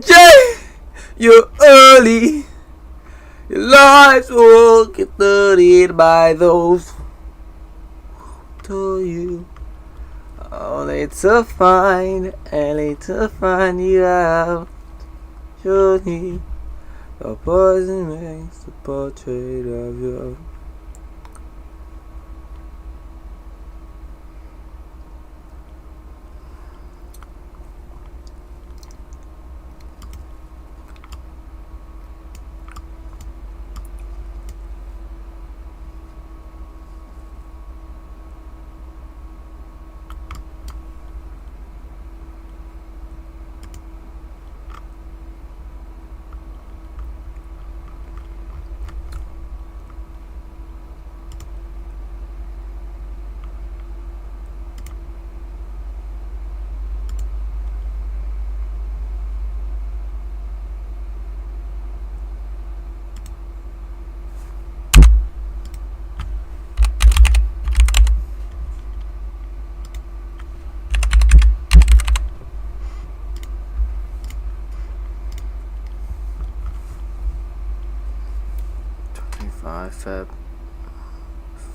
Jay, you're early. Your lives will get dirtied by those who told you. Only to find you out. Surely, your poison makes the portrait of you.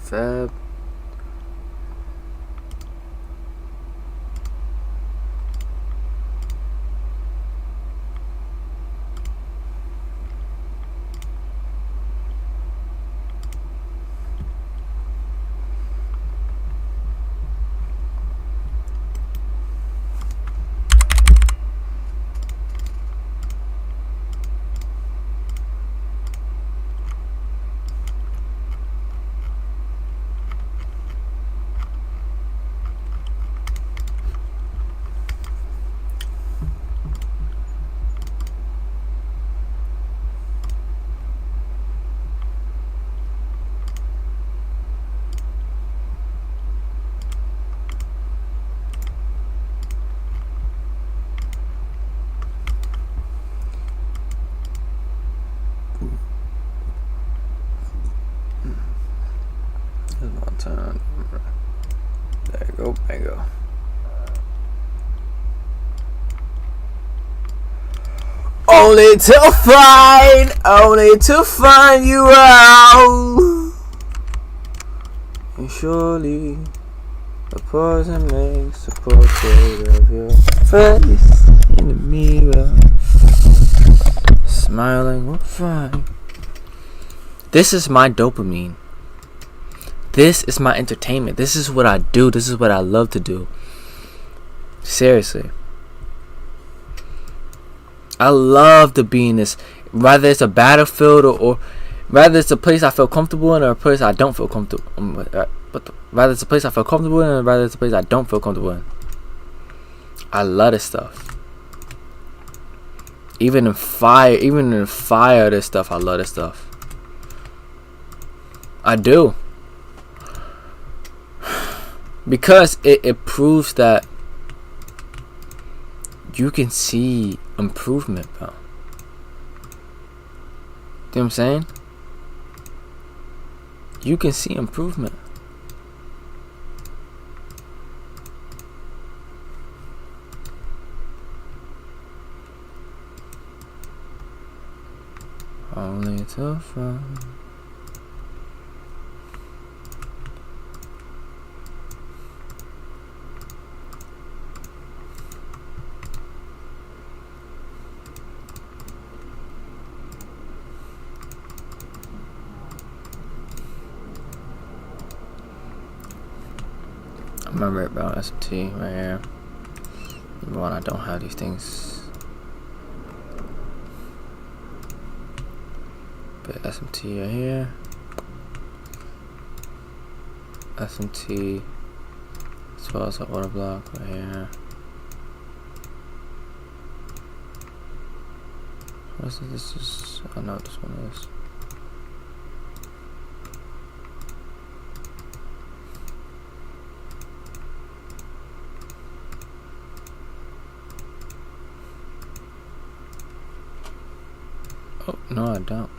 Feb. Here's my turn. There you go, bingo. Only to find you out. And surely the poison makes the portrait of your face in the mirror. Smiling, we're fine. This is my dopamine. This is my entertainment. This is what I do. This is what I love to do. Seriously. I love to be in this. Whether it's a battlefield or whether it's a place I feel comfortable in or a place I don't feel comfortable. Whether it's a place I feel comfortable in or whether it's a place I don't feel comfortable in. I love this stuff. Even in fire, this stuff, I love this stuff. I do. Because it proves that you can see improvement, bro. You know what I'm saying? You can see improvement. Only to find. I'm gonna rip about SMT right here. Even when I don't have these things. But SMT right here. SMT as well as an order block right here. What is this? This is, I know what this one is. Oh, no, I don't.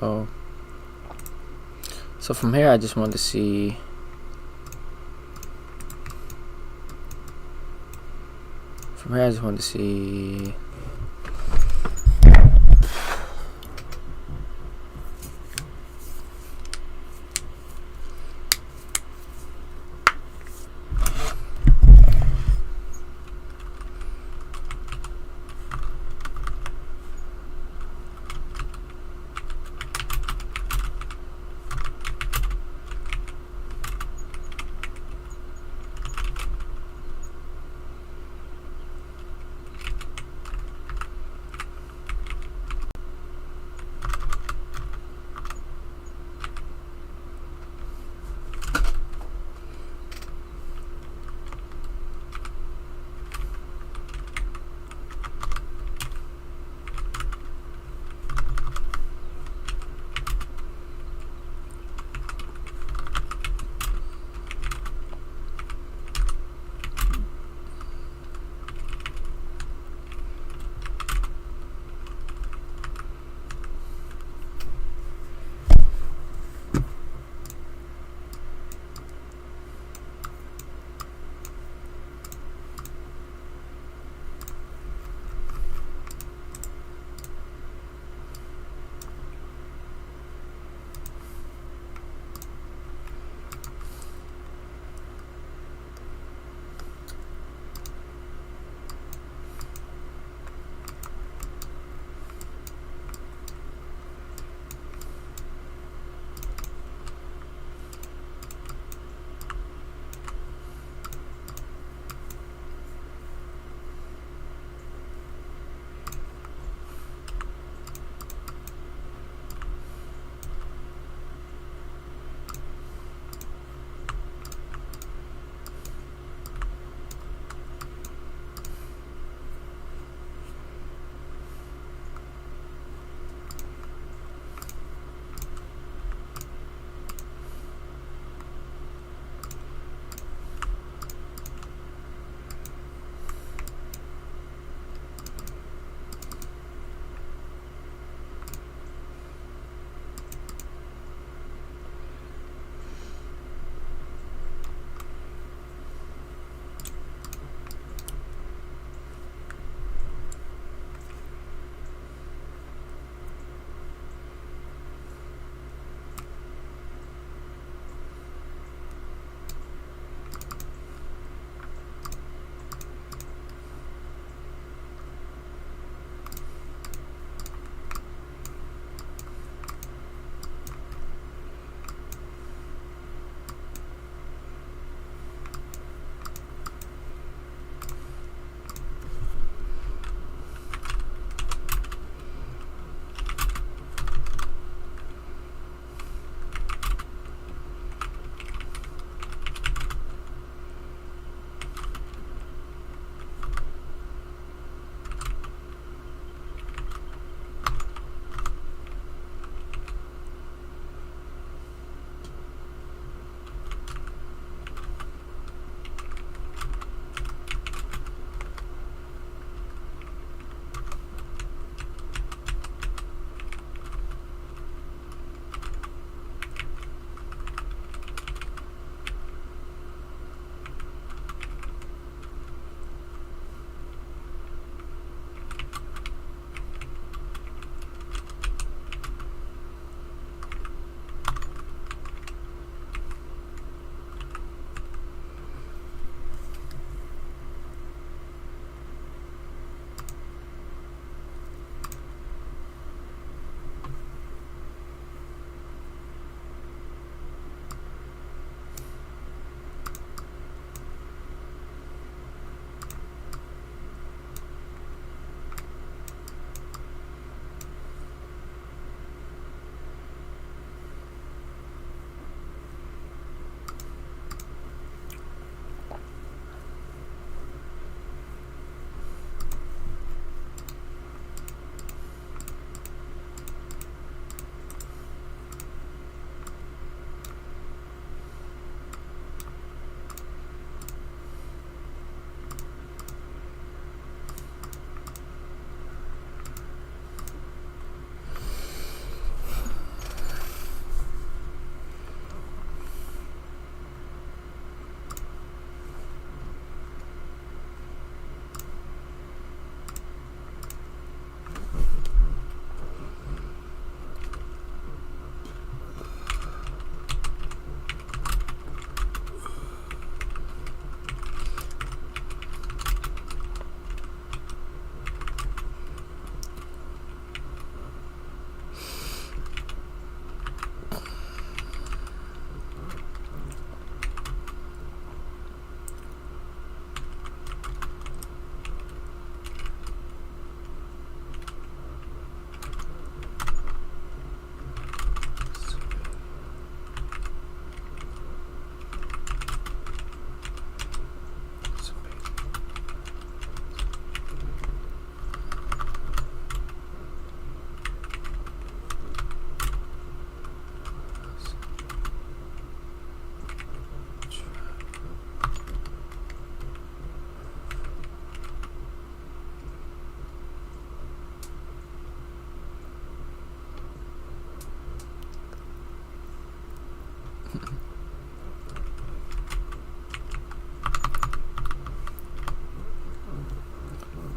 So from here I just wanted to see. From here I just wanted to see.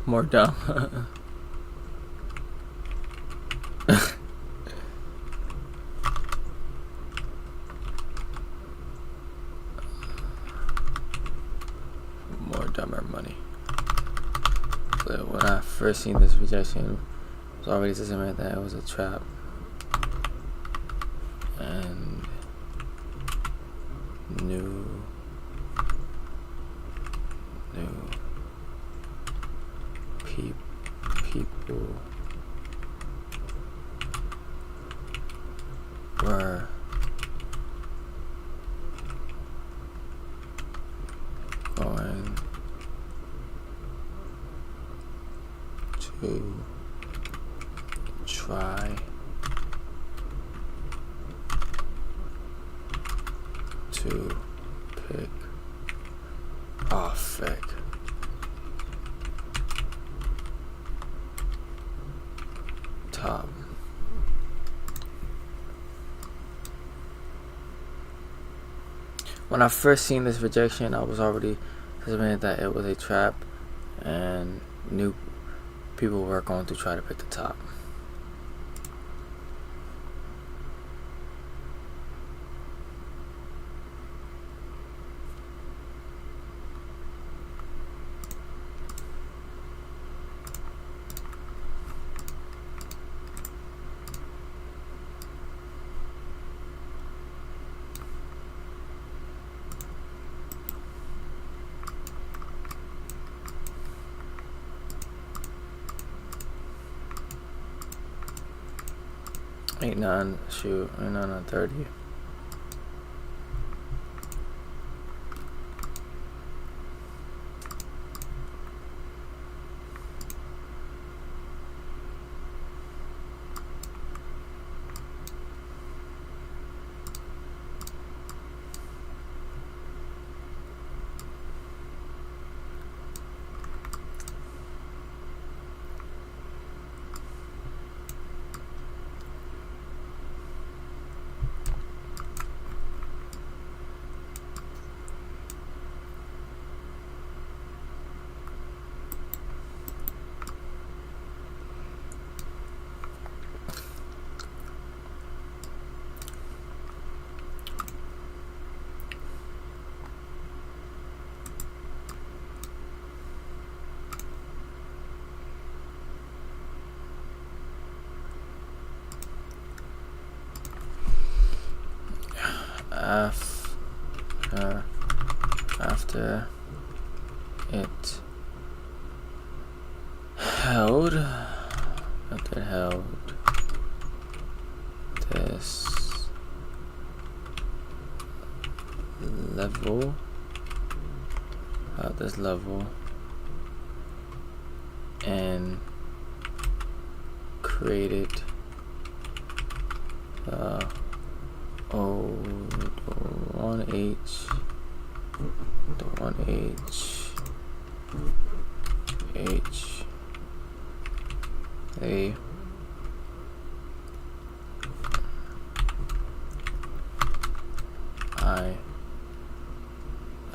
More dumb. More dumber money. So when I first seen this rejection, it was already determined that it was a trap. And new people were going to try to pick frick. Top. When I first seen this rejection, I was already suspecting that it was a trap and knew people were going to try to pick the top. Eight, 9, shoot, 9 on 30. After it held this level, and created the 1H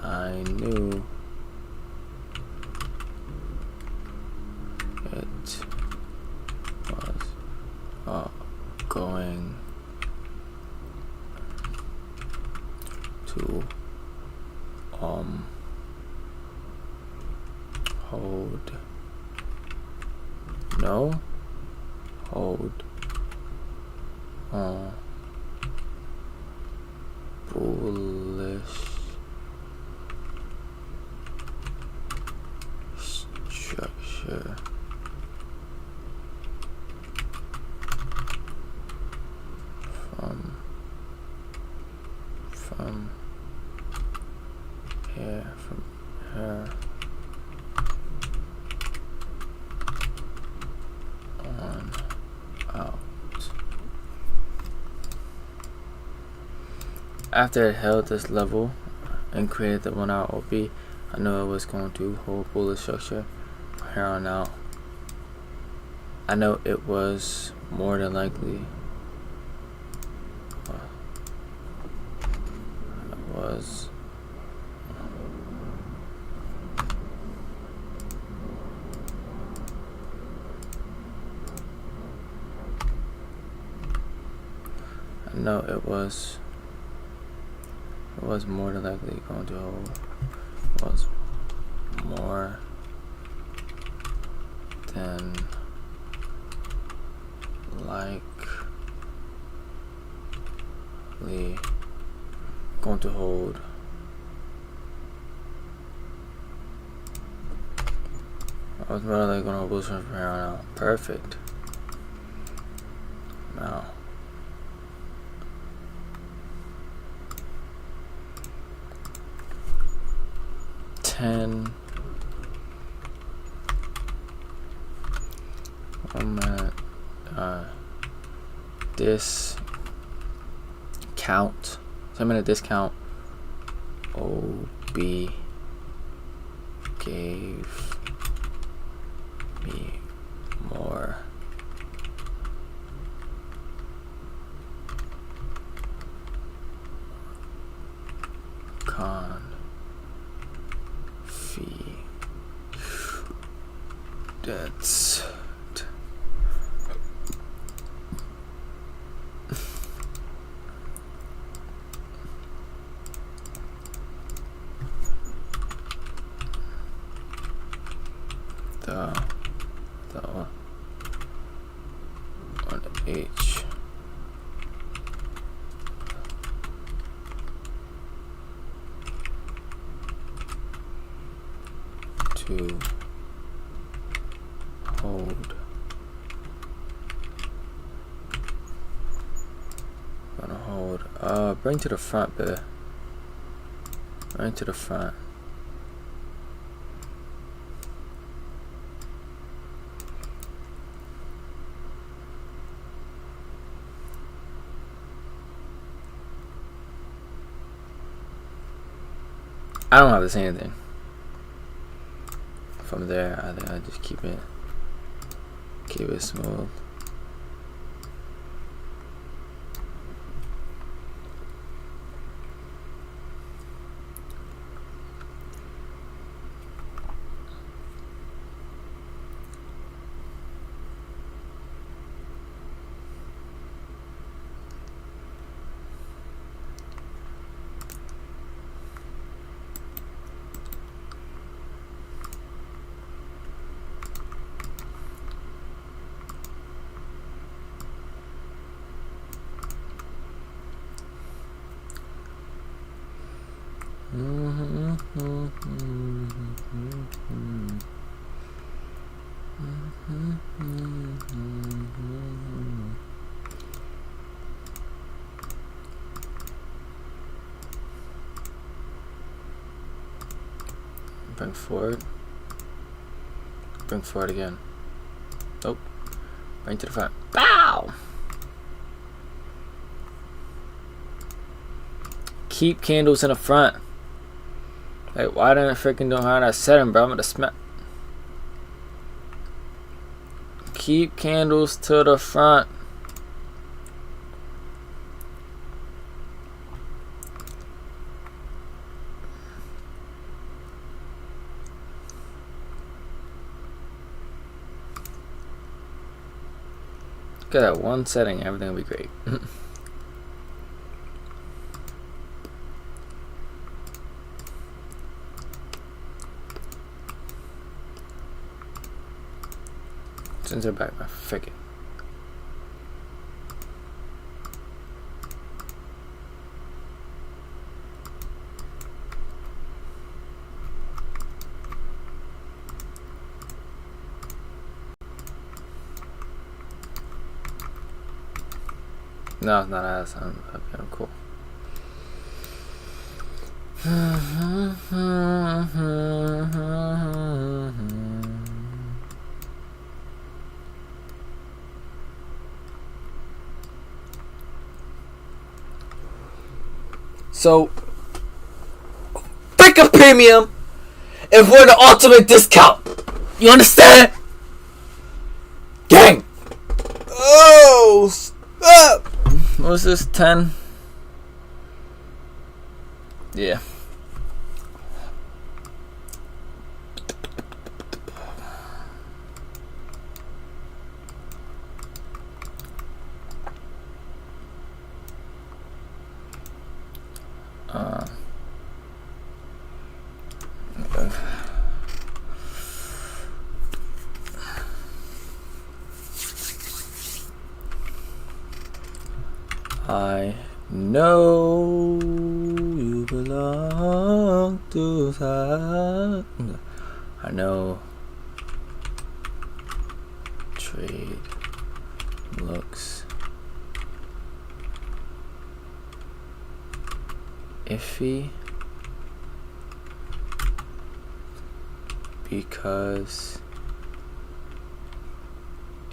I knew it was going to hold bullish structure from here on out. After it held this level and created the 1 hour OP, I knew it was going to hold bullish structure from here on out. I know it was more than likely was No, it was more than likely going to hold. Was more than likely going to hold. I was more than likely going to hold Wilson from here on out. Perfect. Now. $10. 1 minute. Discount. 10-minute discount. OB gave me more. Con fee. That's the on H. To hold. Gonna hold. Bring to the front, baby. Bring to the front. I don't have to say anything. From there, I think I just keep it smooth. Bring forward. Bring forward again. Oh. Bring to the front. Bow! Keep candles in the front. Like, why didn't I freaking know how to set them, bro? I'm gonna smack. Keep candles to the front. Look at that one setting, everything will be great. Since they're back, my frickin'. No, it's not ass. Okay, I'm cool. So, pick a premium if we're the ultimate discount. You understand? Gang! Oh, stop! What was this, 10? Yeah. I know you belong to that. I know trade looks iffy because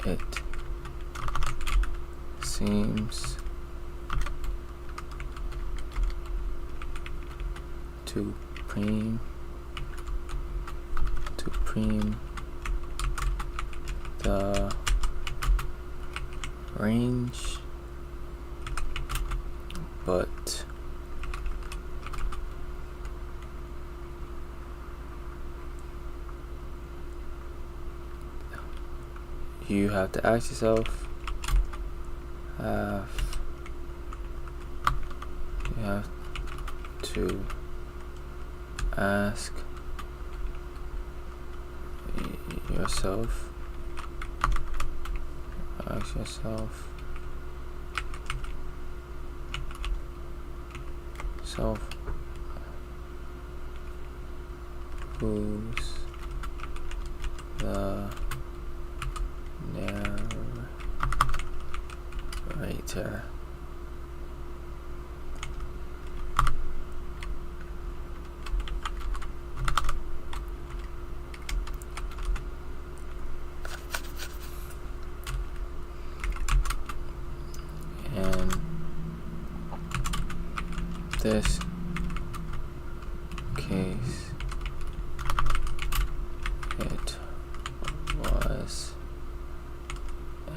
it seems to preem the range, but you have to ask yourself, you have to ask yourself, who's the narrator? In this case, it was a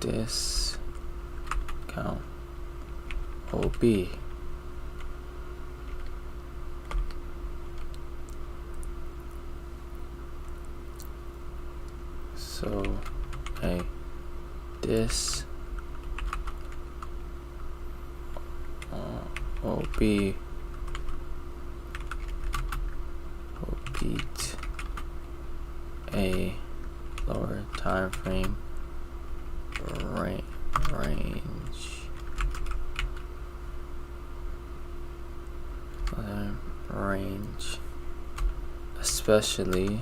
discount OB. So a OB will beat a lower time frame range, especially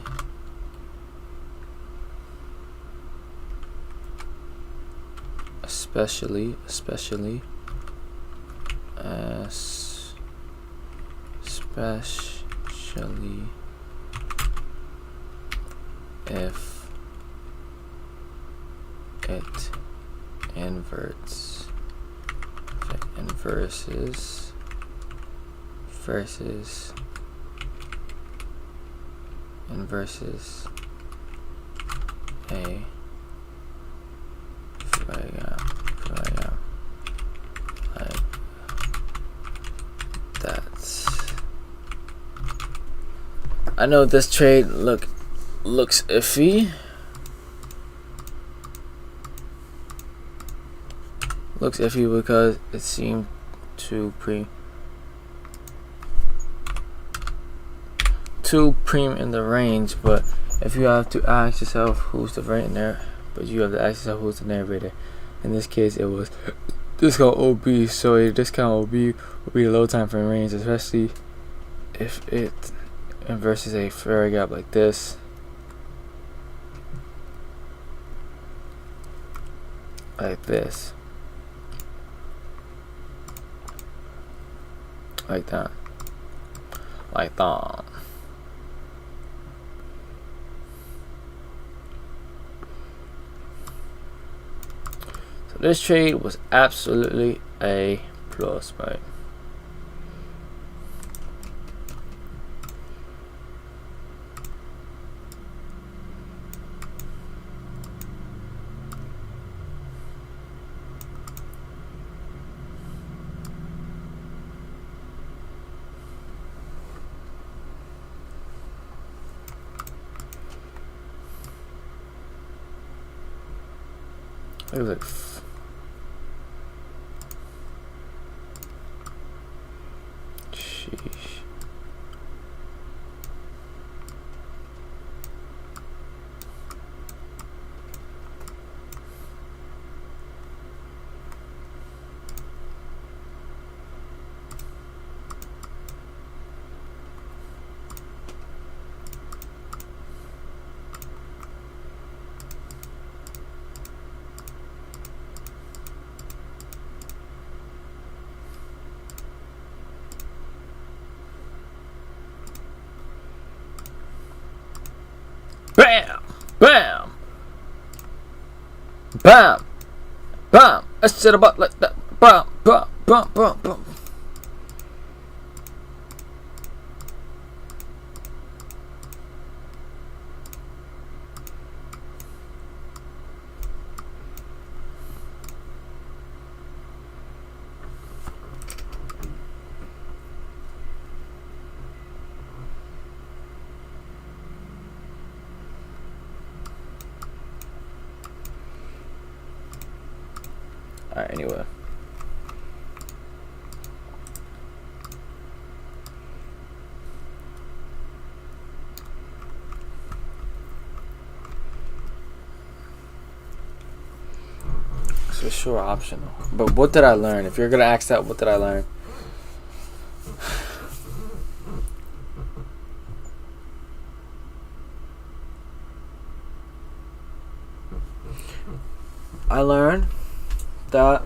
if it inverses a like that. I know this trade looks iffy. Looks iffy because it seemed to preem in the range, but if you have to ask yourself who's the narrator, but you have to ask yourself who's the narrator. In this case, it was discount OB, so a discount OB will be a low time frame range, especially if it inverses a fair gap like this. Like this. Like that. Like that. So this trade was absolutely a plus, right? It was like sheesh. Bam! Bam! I said about like that. Bam! Bam! Bam! Bam! Bam! Alright, anyway. It's for sure optional. But what did I learn? If you're gonna ask that, what did I learn? I learned that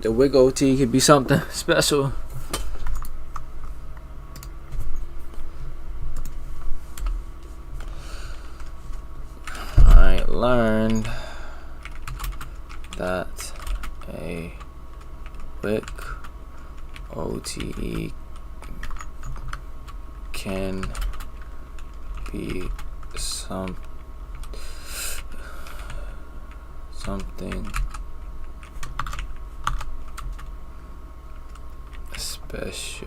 the wig OT could be something special. I learned that a wig OTE can be something special.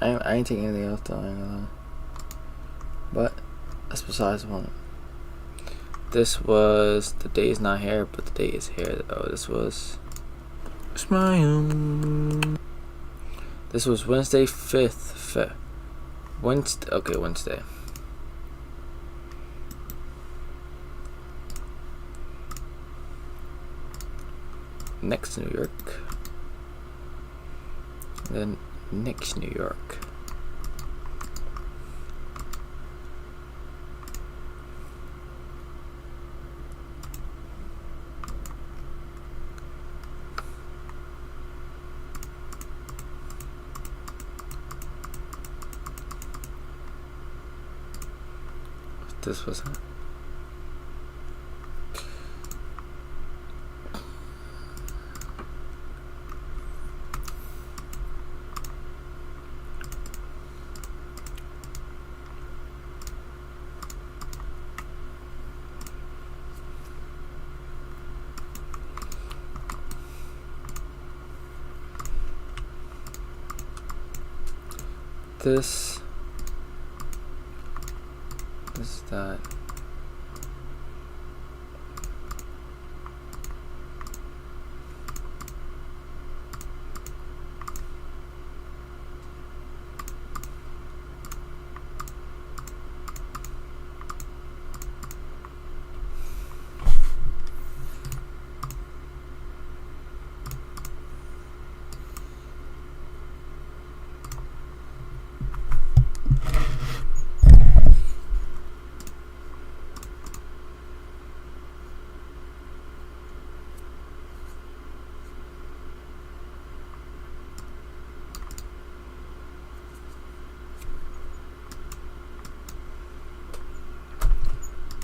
I ain't taking anything else though, I ain't gonna lie. But that's besides the point. This was the day is not here, but the day is here. Oh, this was smile. This was Wednesday 5th. Wednesday. Okay, Wednesday. Next New York. Then next New York. This was this that.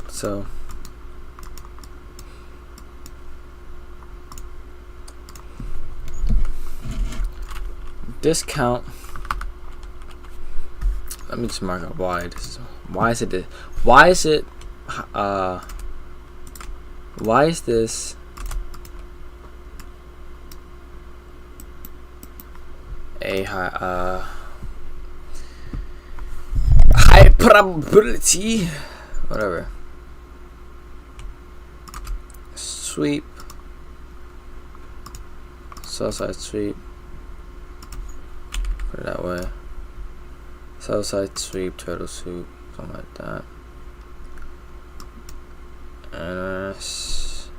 So discount. Let me just mark out why this. Why is it this? Why is it? Why is this? A high probability, whatever. Sweep, Southside sweep. Put it that way. Southside sweep, turtle soup, something like that. Best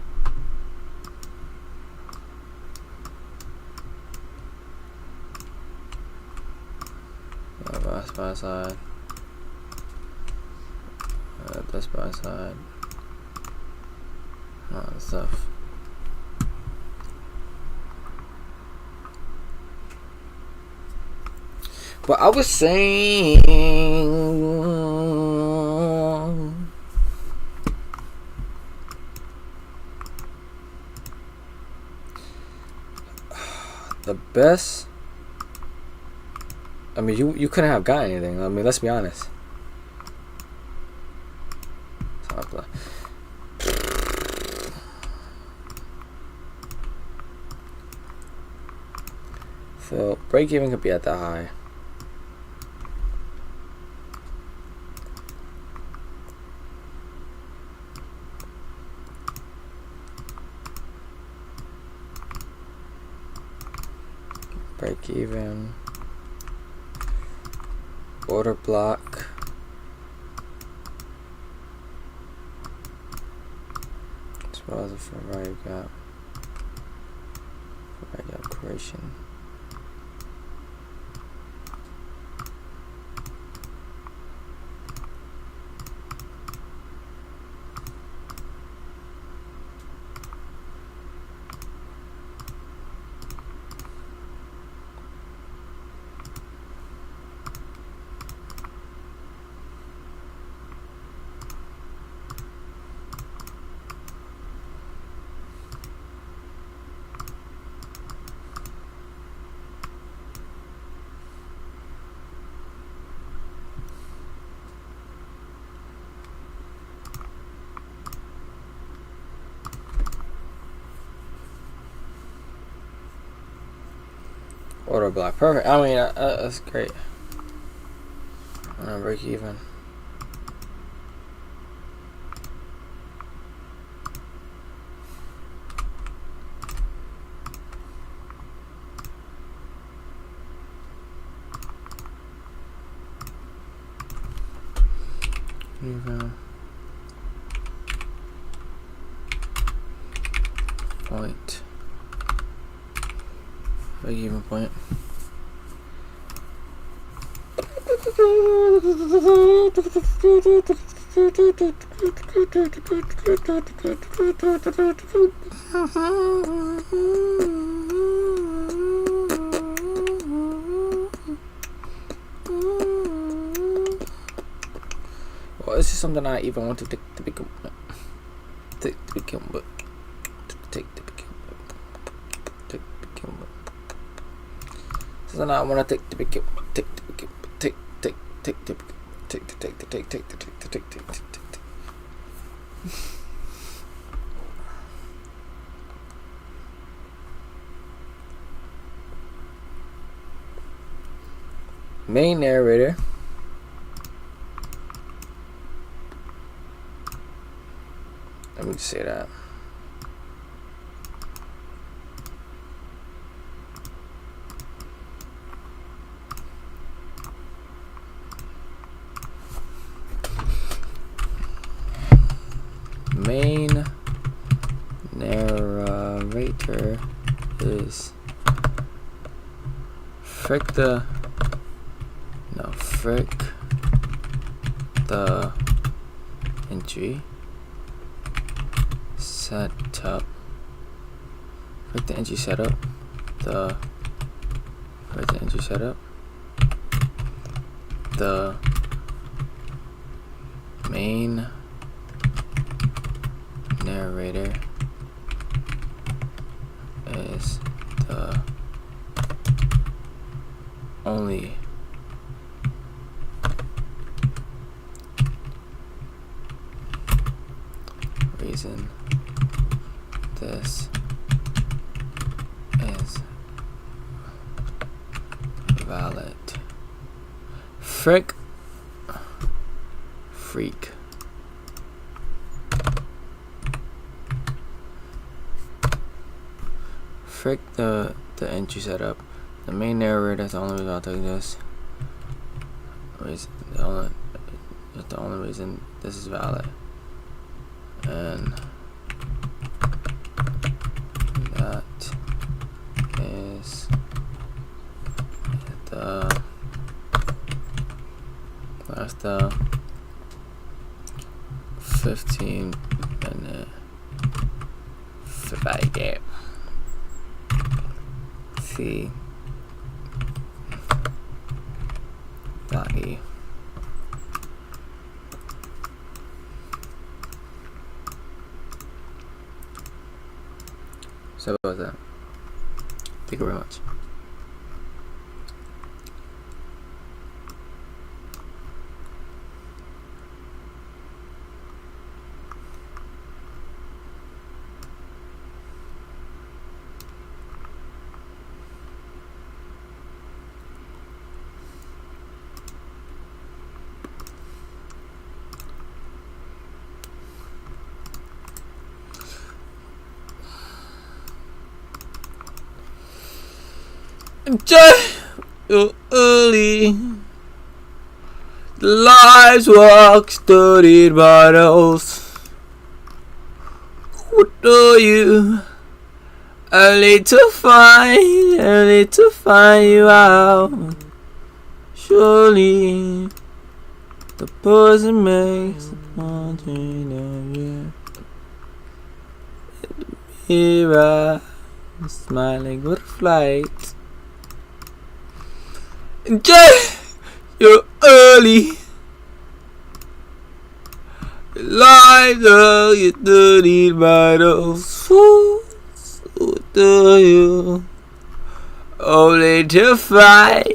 Buy side. Best Buy side. All that stuff. But I was saying, the best. I mean, you couldn't have got anything. I mean, let's be honest. So break even could be at that high. Break even. Order block. As well as a Ferrari gap. Ferrari gap creation. Order block. Perfect. I mean, that's great. I'm gonna break even. Even. Point. Break even point. Well, this is something I even want to take to become. Something I want to take to become. Main narrator. Let me say that. Main narrator is frick the entry setup. Frick the entry setup. Frick the entry setup. The main narrator is the only reason this is valid. Freak the entry setup. The main narrator is the only reason I'll take this. The only reason this is valid. and that is that's the 15-minute fight. See that E. So what was that? Thank you very much. Just early, the lives walk studied bottles. What do you? Early to find you out. Surely, the person makes the mountain of you. Mirror, smiling with flight. Enjoy your early lives of your dirty battles. What do you? Only to find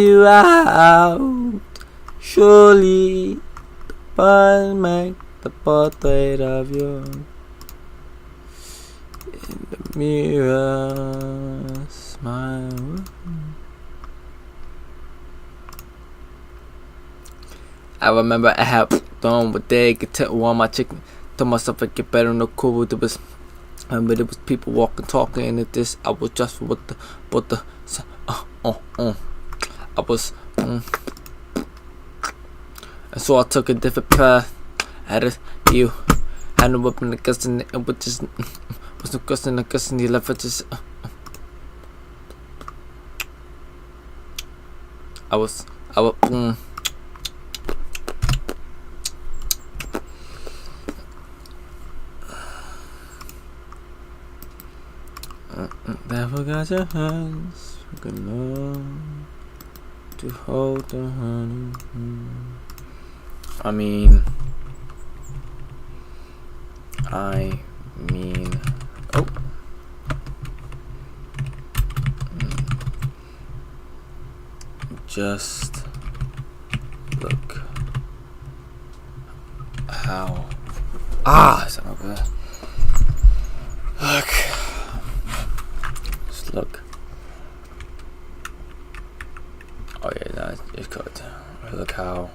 you out. Surely, the bun make the portrait of you in the mirror. Smile. I remember I had done with they could tell on my chicken. Told myself I get better in the cool. There was, but it was people walking, talking, and at this I was just with the, I was, and so I took a different path. Had no weapon, the guts, and it was just was no guts, and the guts, and the left it just. I was. Never got your hands good enough to hold the honey. I mean, oh. Just look how it's not good. Look. Just look. Oh yeah, that is good. Look how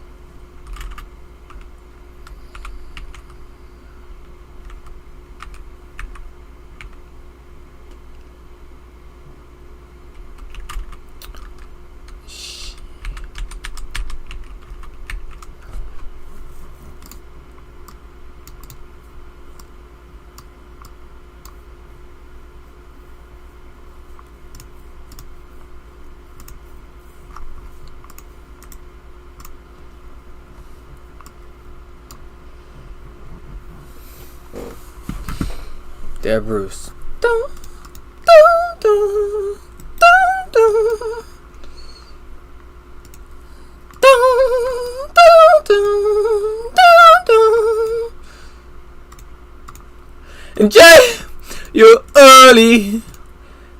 there, Bruce. And Jay, you're early.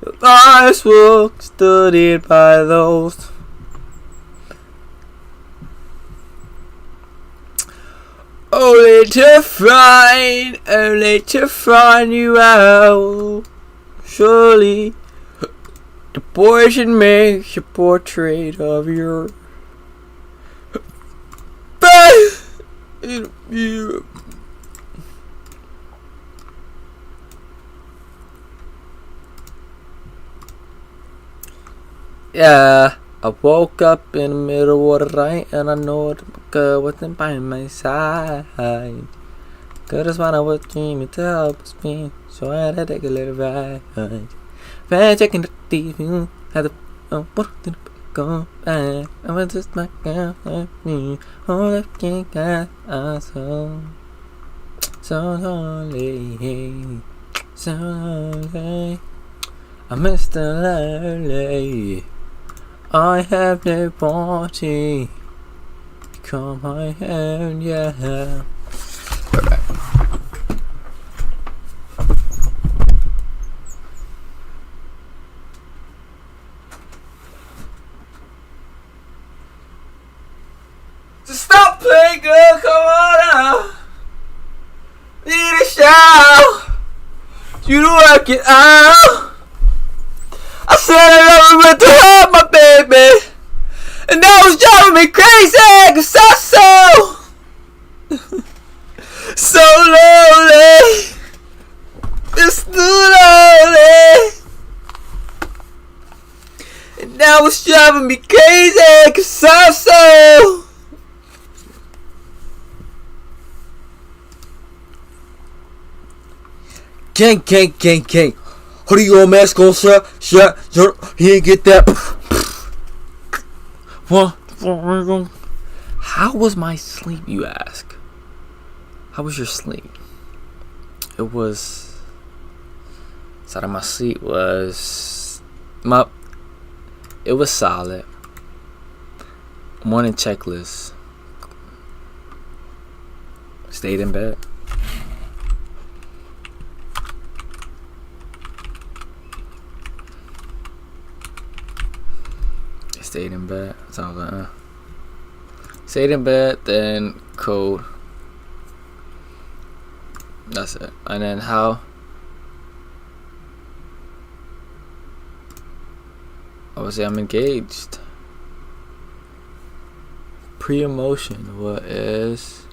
Your eyes were studied by those. Only to find you out. Surely, the portion makes your portrait of your you. Yeah, I woke up in the middle of the night and I know it. girl wasn't by my side. Girl, just wanna was dreaming to help us be. So I had to take a little ride. Fan checking the TV, had to go back. I was just my girl and me. All I can get so lonely, so lonely. I missed the lonely. I have no party. Come my hand, yeah. Just stop playing, girl. Come on now. Need a shower. You to work it out. I said I never meant to hurt my baby, and that was driving me crazy. Cause I'm so lonely. It's too lonely, and that was driving me crazy. Cause I'm so. Gang. What are you on mask on, sir? Shut. He ain't get that. What? How was my sleep, you ask? How was your sleep? It was. Side of my sleep was. It was solid. Morning checklist. Stayed in bed. Stayed in bed. Sounds like stayed in bed, then code. That's it. And then how? Obviously, I'm engaged. Pre-emotion. What is?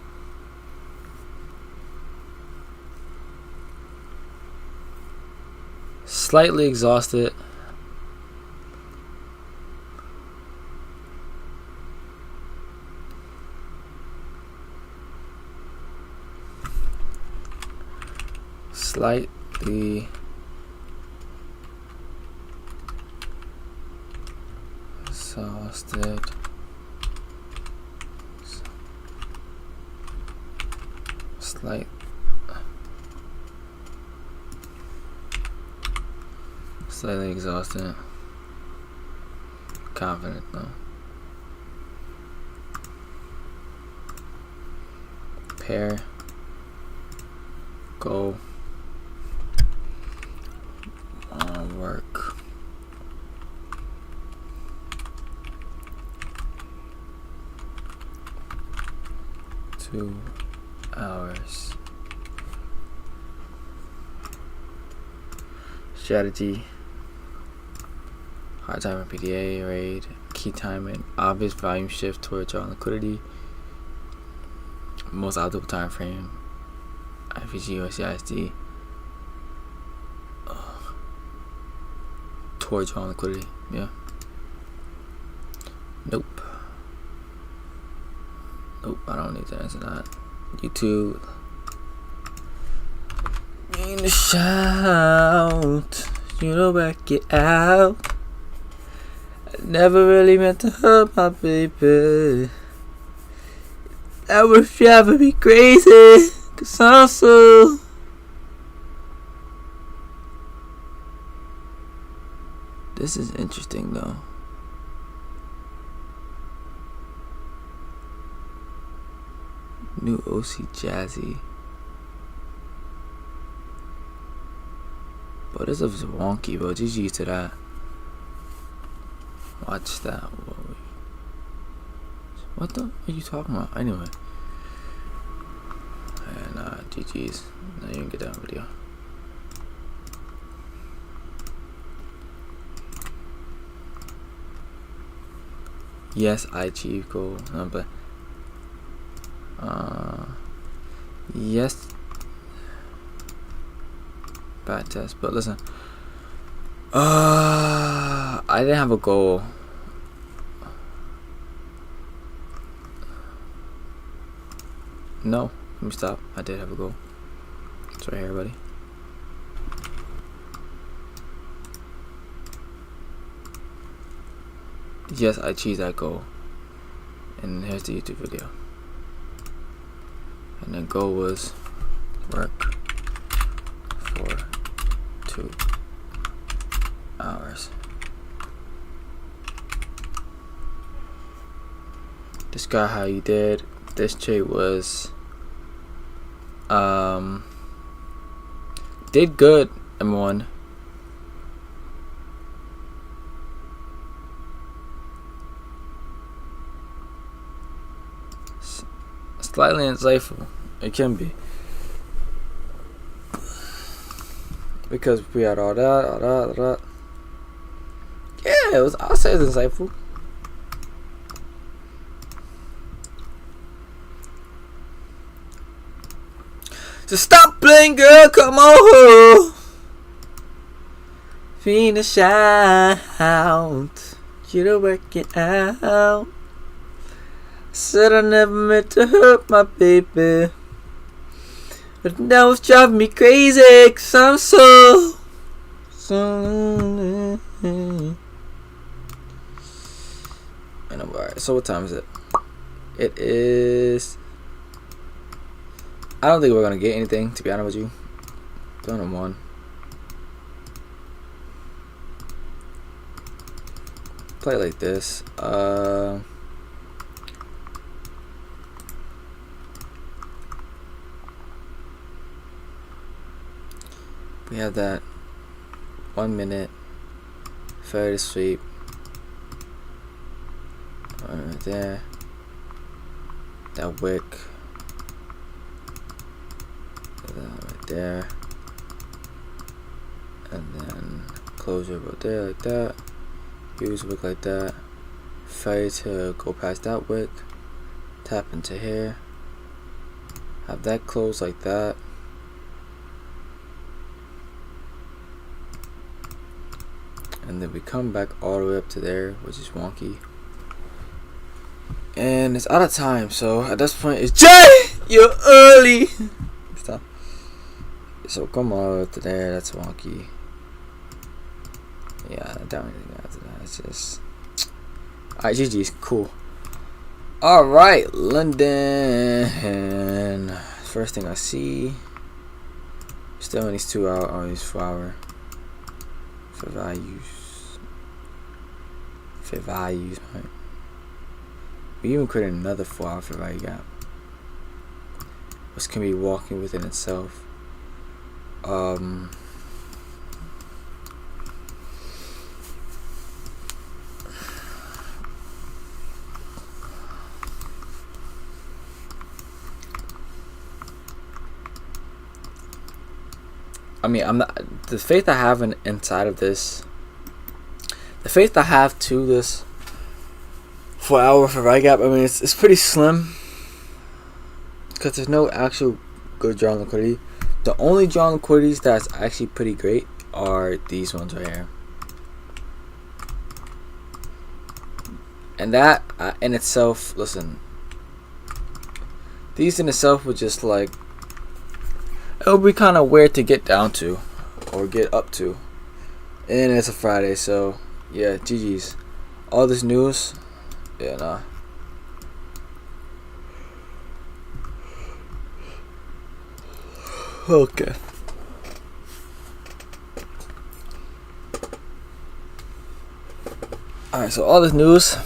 Slightly exhausted. Slightly exhausted. Slightly exhausted. Confident though. Pair. Go. Work. Two hours. Strategy. Hard time in PDA raid. Key timing. Obvious volume shift towards your liquidity. Most optimal time frame. IVG USD. Towards your liquidity. Yeah. Nope. I don't need to answer that. YouTube. Need to shout. You know, back it out. I never really meant to hurt my baby. That would driving me crazy. Cause I'm so. This is interesting though. New OC Jazzy. But this is wonky, bro. Just used to that. Watch that. What the are you talking about? Anyway. And GG's. No, you didn't get that video. Yes, I achieved goal. But yes, bad test. But listen, I didn't have a goal. No, let me stop. I did have a goal. It's right here, buddy. Yes, I achieved that goal. And here's the YouTube video. And the goal was work for 2 hours. Describe how you did. This trade was did good, M1. Slightly insightful. It can be. Because we had all that. Yeah, it was, I'll say it's insightful. So stop playing, girl, come on. Finish out. You to work it out. Said I never meant to hurt my baby, but now it's driving me crazy, 'cause I'm so lonely. And I'm alright, so what time is it? It is, I don't think we're gonna get anything, to be honest with you. Done in 1. Play like this. We have that 1 minute fair to sweep right there. That wick right there, and then close it right there like that. Use wick like that. Fair to go past that wick. Tap into here. Have that close like that. And then we come back all the way up to there, which is wonky. And it's out of time, so at this point it's Jay! You're early! Stop. So come all the way up to there, that's wonky. Yeah, I don't really think after that. It's just. Alright, GG's cool. Alright, London. First thing I see. Still only 2 hours, or these 4 hours. For values. Right? We even created another 4 hour for value gap, which can be walking within itself. I mean, I'm not, the faith I have inside of this, the faith I have to this 4 hour for right gap, I mean, it's pretty slim, because there's no actual good drawn liquidity. The only drawn liquidities that's actually pretty great are these ones right here, and that in itself, listen, these in itself would just like, it would be kind of weird to get down to or get up to, and it's a Friday, so yeah, GG's. All this news, yeah, nah. Okay. Alright, so all this news.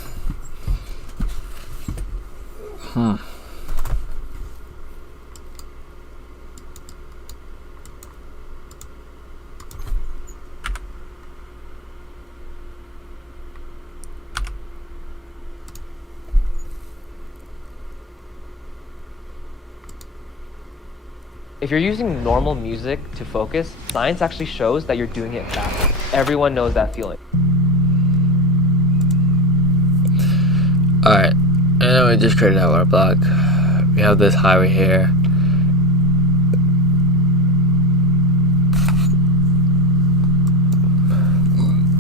If you're using normal music to focus, science actually shows that you're doing it faster. Everyone knows that feeling. Alright, and then we just created our block. We have this highway here.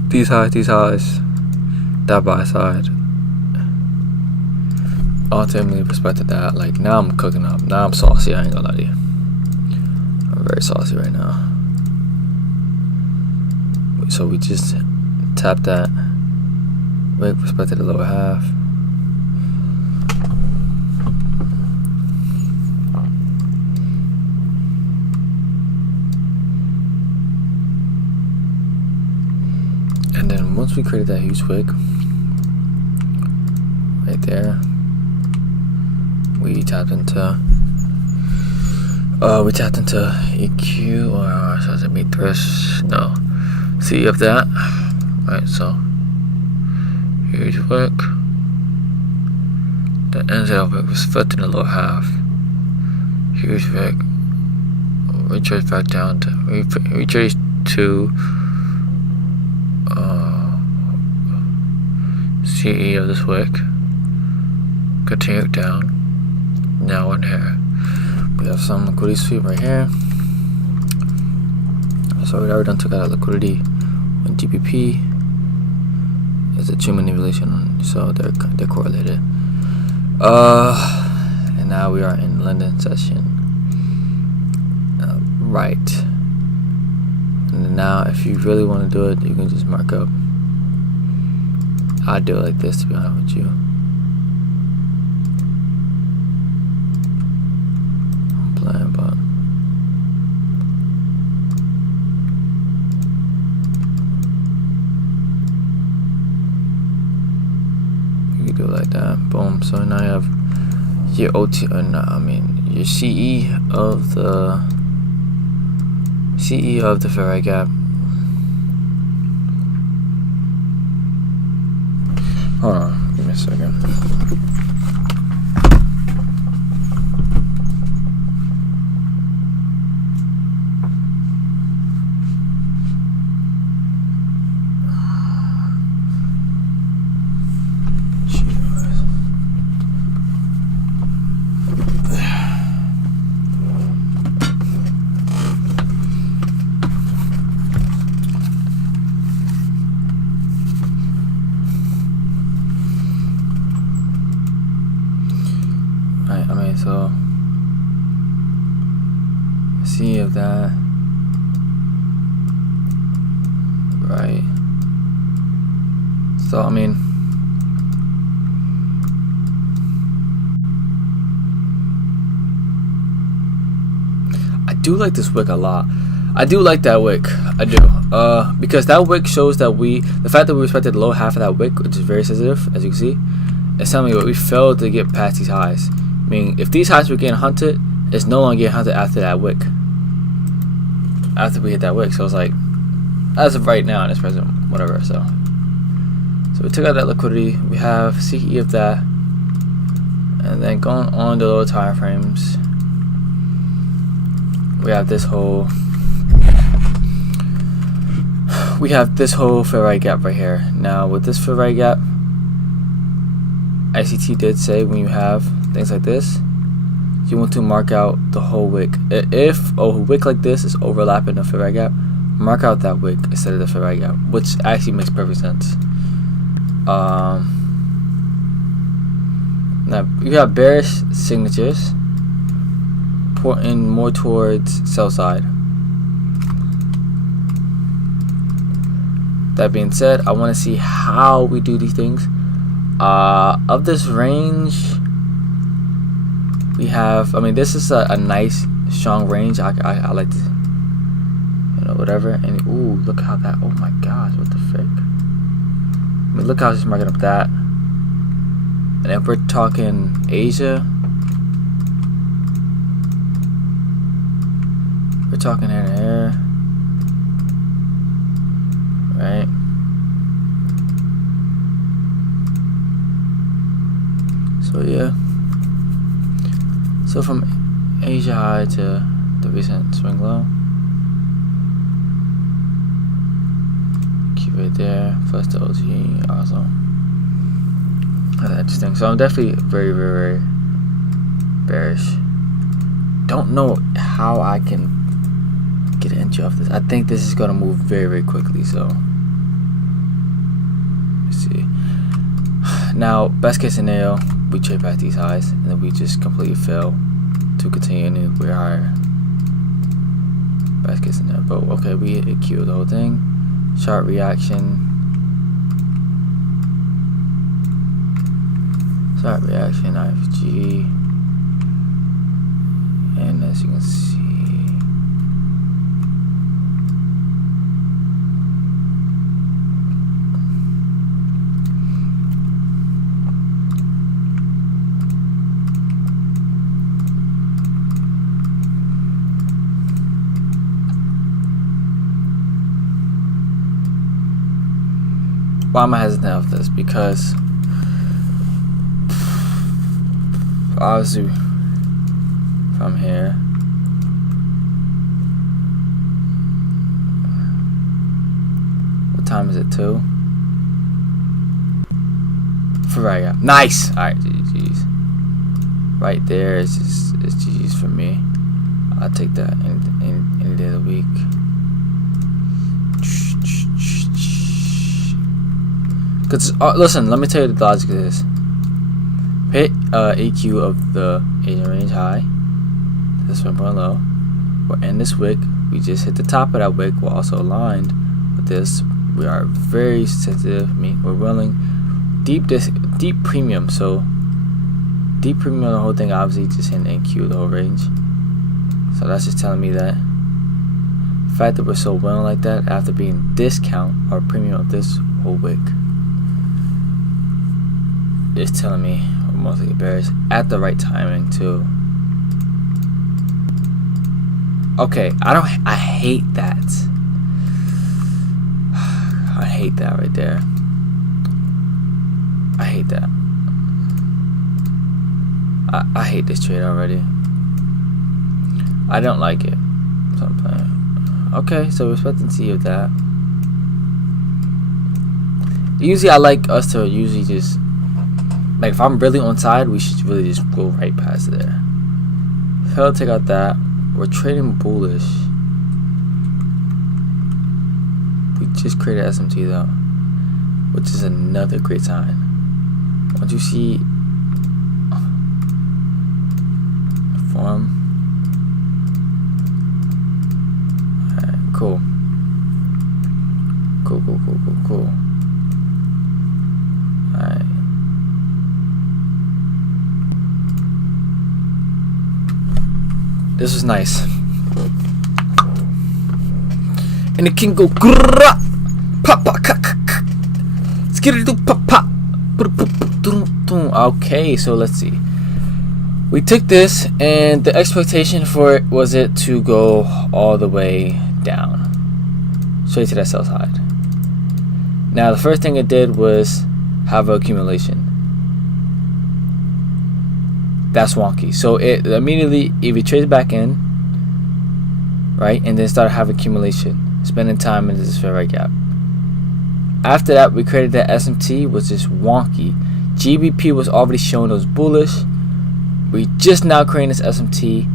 These highs, side by side. ultimately respected that. Like, now I'm cooking up. Now I'm saucy. I ain't gonna lie to you. I'm very saucy right now. So we just tapped that. Wick respected the lower half. And then once we created that huge wick right there, we tapped into EQ, or should I say mid-thresh? No, C of that. Right, so huge wick. The ends of it was fit in the lower half. Huge wick. Retrace back down to retrace to CE of this wick. Continue down. Now in here, we have some liquidity sweep right here. So we already done took out liquidity on GBP. It's a true manipulation, so they're correlated. And now we are in London session. Right. And now, if you really want to do it, you can just mark up. I'd do it like this, to be honest with you. I'm playing, but you can do it like that. Boom. So now you have your your CE of the fair rate gap. Hold on, give me a second. So see of that, right? So I mean, I do like this wick a lot. I do like that wick. I do. Because that wick shows that the fact that we respected the low half of that wick, which is very sensitive, as you can see, it's telling me that we failed to get past these highs. Meaning, if these highs were getting hunted, it's no longer getting hunted after that wick. After we hit that wick, so it's like, as of right now in this present, whatever. So we took out that liquidity. We have CE of that, and then going on the lower time frames, we have this whole fair rate gap right here. Now with this fair rate gap, ICT did say when you have things like this, you want to mark out the whole wick. If a wick like this is overlapping the fair rate gap, mark out that wick instead of the fair rate gap, which actually makes perfect sense. Now you have bearish signatures pointing more towards sell side. That being said, I want to see how we do these things. Of this range, we have, I mean, this is a nice strong range. I like to, whatever. And ooh, look how that, oh my gosh, what the frick. I mean, look how she's marking up that. And if we're talking Asia, we're talking here and here, right? So yeah, so from Asia high to the recent swing low, keep it there, plus the OTE, awesome. That's interesting. So I'm definitely very, very, very bearish. Don't know how I can get an entry off this. I think this is gonna move very, very quickly. So let's see. Now, best case scenario, we trade back these highs, and then we just completely fail to continue anywhere higher. Best case scenario, but okay, we EQ the whole thing. Sharp reaction. Sharp reaction, IFG. And as you can see, why am I hesitant of this? Because obviously from here, what time is it? 2? For right, yeah. Nice. All right, GG's. Right there is just GG's for me. I'll take that any day of the week. Cause listen, let me tell you the logic of this. Hit EQ of the Asian range high. This one point low. We're in this wick. We just hit the top of that wick. We're also aligned with this. We are very sensitive. We're willing deep premium. So deep premium on the whole thing. Obviously, just hitting EQ the whole range. So that's just telling me that the fact that we're so willing like that after being discount or premium of this whole wick. It's telling me we're mostly bearish at the right timing too. Okay, I hate that. I hate that right there. I hate that. I hate this trade already. I don't like it. So I'm playing. Okay, so we're expecting to see of that. Usually I like us to usually just, like, if I'm really on side, we should really just go right past there. Hell, take out that. We're trading bullish. We just created SMT though, which is another great sign. Once you see form, alright, cool. Cool. Alright. This was nice. And it can go grrrr, pop, pop, skitty pop, pop. Okay, so let's see. We took this, and the expectation for it was it to go all the way down, straight to that sell side. Now, the first thing it did was have an accumulation. That's wonky. So it immediately, if it trades back in, right, and then started having accumulation, spending time in this fair right gap. After that, we created that SMT, which is wonky. GBP was already showing those bullish. We just now creating this SMT.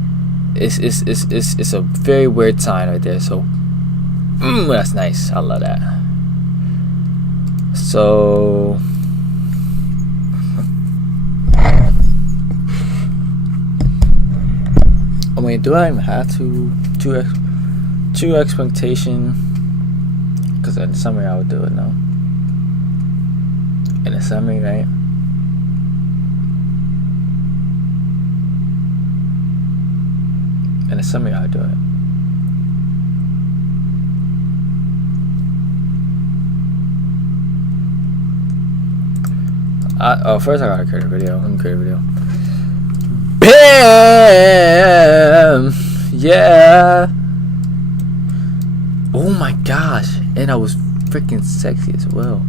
It's a very weird sign right there. So that's nice. I love that. So I mean, do I even have to true expectation? Because in the summary I would do it now. In the summary, right? In the summary I would do it. First I gotta create a video. Let me create a video. BAM! Yeah! Oh my gosh. And I was freaking sexy as well.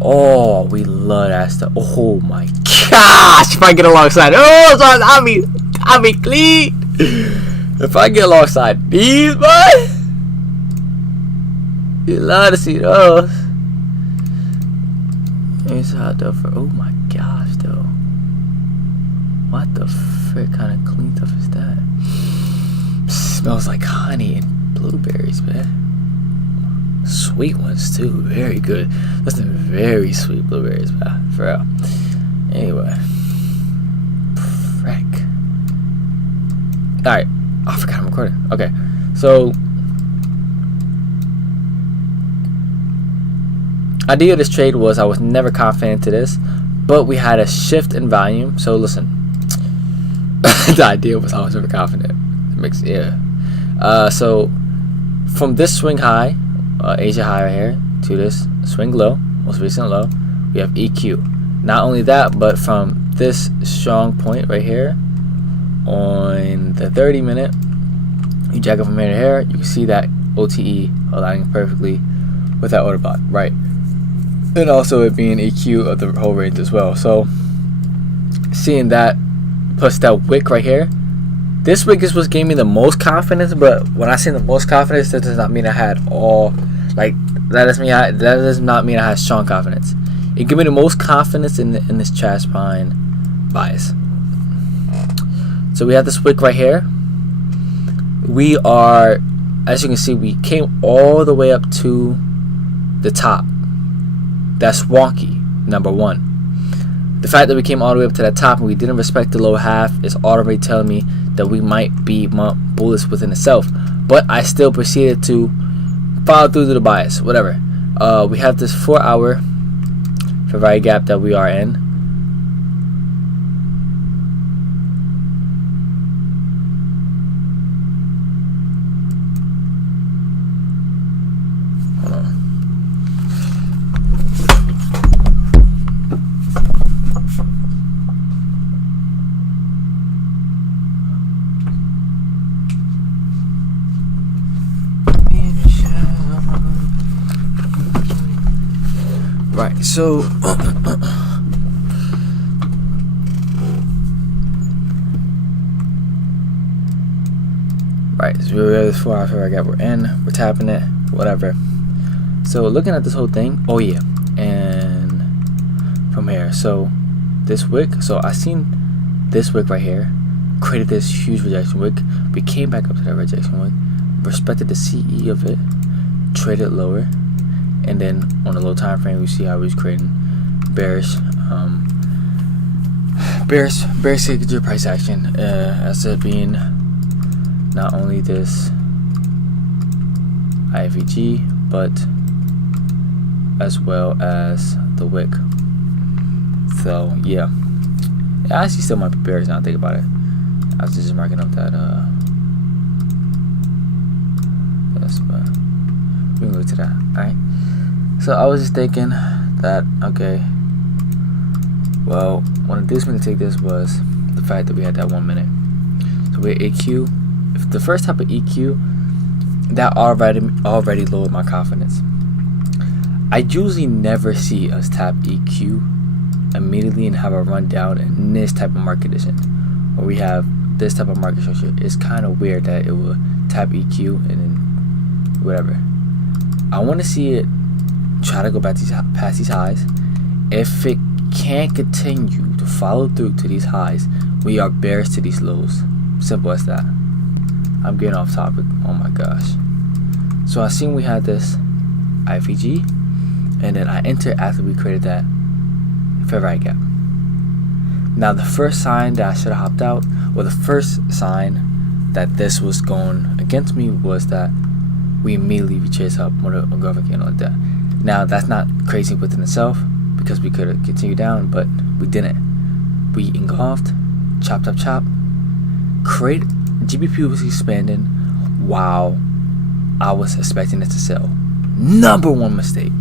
Oh, we love that stuff. Oh my gosh! If I get alongside, I'll be clean. If I get alongside these, boy, you love to see those. Here's how though for, oh my gosh, though. What the frick kind of clean stuff is that? Smells like honey and blueberries, man. Sweet ones too, very good. That's some very sweet blueberries, man, for real. Anyway, frick. All right, I forgot I'm recording. Okay, so idea of this trade was I was never confident to this, but we had a shift in volume. So listen, the idea was I was never confident. It makes so from this swing high, Asia high right here, to this swing low, most recent low, we have EQ. Not only that, but from this strong point right here on the 30-minute, you jack up from here to here, you can see that OTE aligning perfectly with that order block, right? And also it being EQ of the whole range as well. So seeing that plus that wick right here, this wick is what gave me the most confidence. But when I say the most confidence, that does not mean I had all, like, that does not mean I had strong confidence. It gave me the most confidence in this trash pine bias. So we have this wick right here. We are, as you can see, we came all the way up to the top. That's wonky, number one. The fact that we came all the way up to that top and we didn't respect the low half is already telling me that we might be bullish within itself. But I still proceeded to follow through to the bias, whatever. We have this 4-hour fair value gap that we are in. Right, so right, so we have this 4-hour fair value gap we're in, we're tapping it, whatever. So looking at this whole thing, oh yeah, and from here, so this wick, so I seen this wick right here, created this huge rejection wick. We came back up to that rejection wick, respected the CE of it, traded lower, and then on the low time frame we see how he's creating bearish signature price action, as it being not only this IFEG but as well as the wick. So yeah, it actually still might be bearish now I think about it. I was just marking up that this, but we can go to that. Alright, so I was just thinking that, okay, well, what induced me to take this was the fact that we had that 1 minute. So we're EQ. If the first type of EQ, that already lowered my confidence. I usually never see us tap EQ immediately and have a run down in this type of market condition, where we have this type of market structure. It's kind of weird that it will tap EQ and then whatever. I want to see it try to go back past these highs. If it can't continue to follow through to these highs, we are bearish to these lows. Simple as that. I'm getting off topic. Oh my gosh. So I seen we had this IFEG, and then I entered after we created that fair value gap. Now the first sign that I should have hopped out, or the first sign that this was going against me, was that we immediately retraced up with a graphic candle like that. Now that's not crazy within itself, because we could have continued down, but we didn't. We engulfed, chop, create. GBP was expanding while I was expecting it to sell. Number one mistake.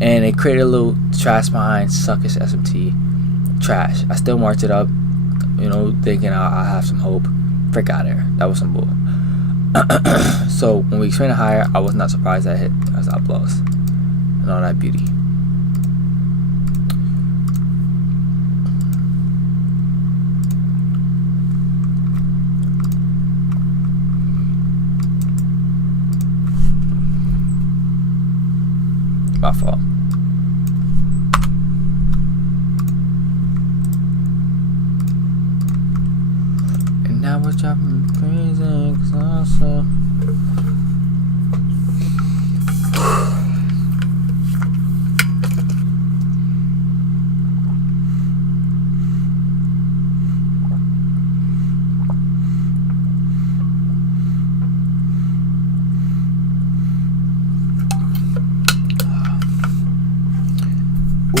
And it created a little trash behind suckish SMT. Trash. I still marked it up, you know, thinking I'll have some hope. Frick out there. That was some bull. So when we expanded higher, I was not surprised that it hit a stop loss and all that beauty. My fault. And now we're dropping crazy, 'cause also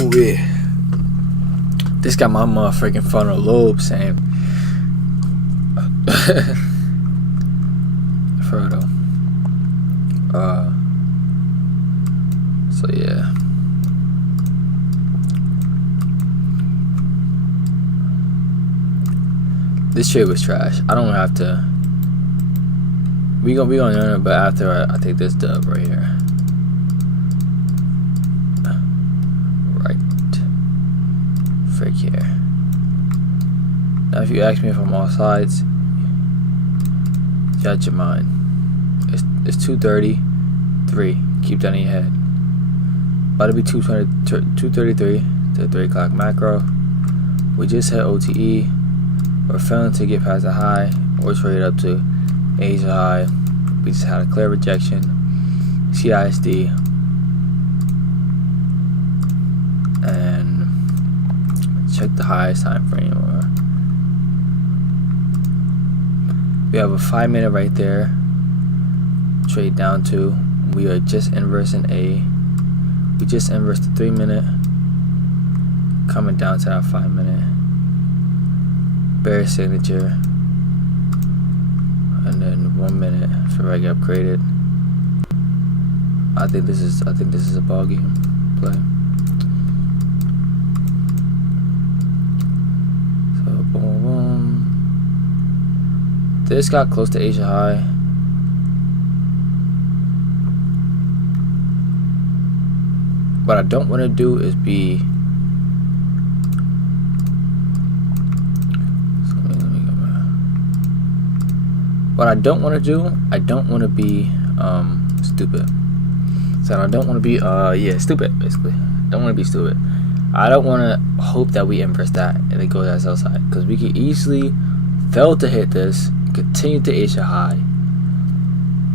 Ooh, yeah. This got my motherfucking frontal lobe saying Frodo. So yeah. This trade was trash. I don't have to. We gonna earn it, but after I take this dub right here. Right. Frick here. Now if you ask me if I'm all sides, judge your mind. It's 2:33. Keep that in your head. About to be 2:33 to 3 o'clock macro. We just hit OTE. We're failing to get past the high or trade up to Asia high. We just had a clear rejection. CISD. And check the highest time frame. We have a 5-minute right there. Trade down to. We are just inversing A. We just inversed the 3-minute. Coming down to that 5-minute. Bear signature. And then 1 minute for I get upgraded. I think this is a ball game play. So boom, boom. This got close to Asia high. What I don't want to do is be. What I don't want to do, I don't want to be stupid. So I don't want to be stupid basically. Don't want to be stupid. I don't want to hope that we inverse that and it goes that sell side, because we could easily fail to hit this, continue to Asia high.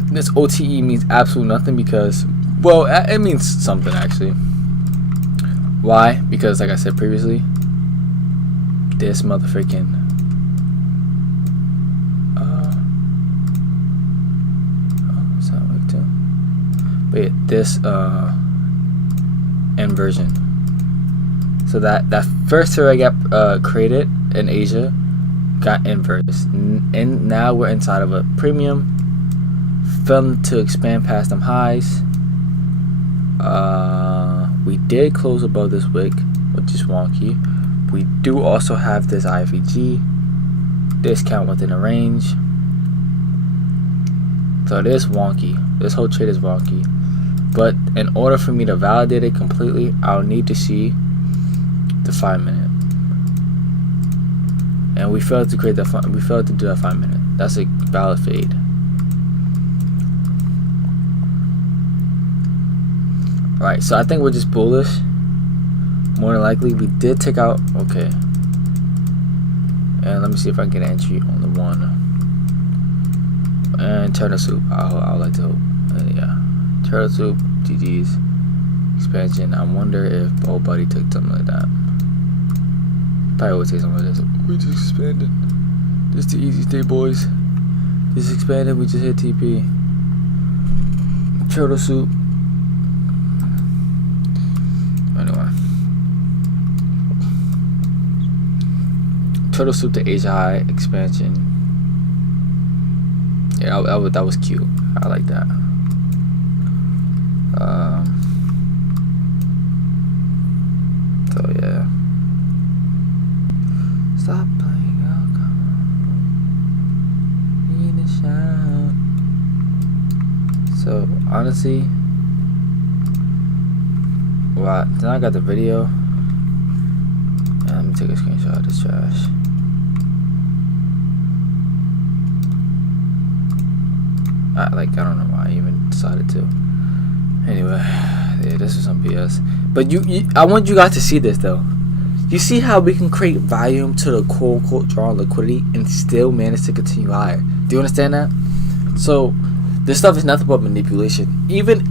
This OTE means absolutely nothing because, well, it means something actually. Why? Because like I said previously, this motherfucking but yeah, this inversion. So that first tier I got created in Asia got inverted, and now we're inside of a premium. Failing to expand past them highs. We did close above this wick, which is wonky. We do also have this IFEG discount within a range. So it is wonky. This whole trade is wonky. But in order for me to validate it completely, I'll need to see the 5-minute. And we failed to create that. We failed to do that 5-minute. That's a valid fade. Alright, so I think we're just bullish. More than likely, we did take out. Okay. And let me see if I can get an entry on the one. And turtle soup. I would like to hope. Yeah. Turtle soup, GG's. Expansion. I wonder if old buddy took something like that. Probably would take something like this. We just expanded. This the easiest day, boys. Just expanded. We just hit TP. Turtle soup. Anyway. Turtle soup to Asia high expansion. Yeah, that was cute. I like that. So yeah. Stop playing alcohol. Need a shot. So honestly, well, then I got the video. Let me take a screenshot of this trash. I don't know why I even decided to. Anyway, yeah, this is some BS. But I want you guys to see this though. You see how we can create volume to the quote unquote draw liquidity and still manage to continue higher. Do you understand that? So this stuff is nothing but manipulation. Even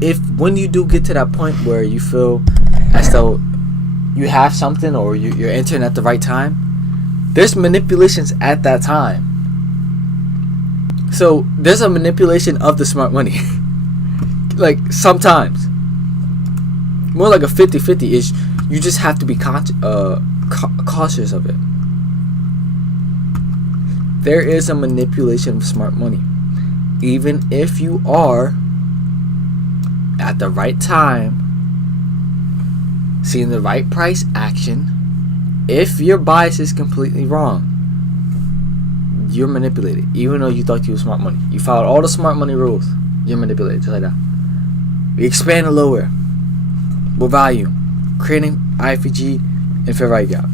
if when you do get to that point where you feel as though you have something or you're entering at the right time, there's manipulations at that time. So there's a manipulation of the smart money. Like sometimes. more like a 50-50 ish. You just have to be cautious of it. There is a manipulation of smart money. Even if you are at the right time, seeing the right price action, if your bias is completely wrong, you're manipulated. Even though you thought you were smart money, you followed all the smart money rules, you're manipulated just like that. We expand the lower with value, creating IFG and fair value gap.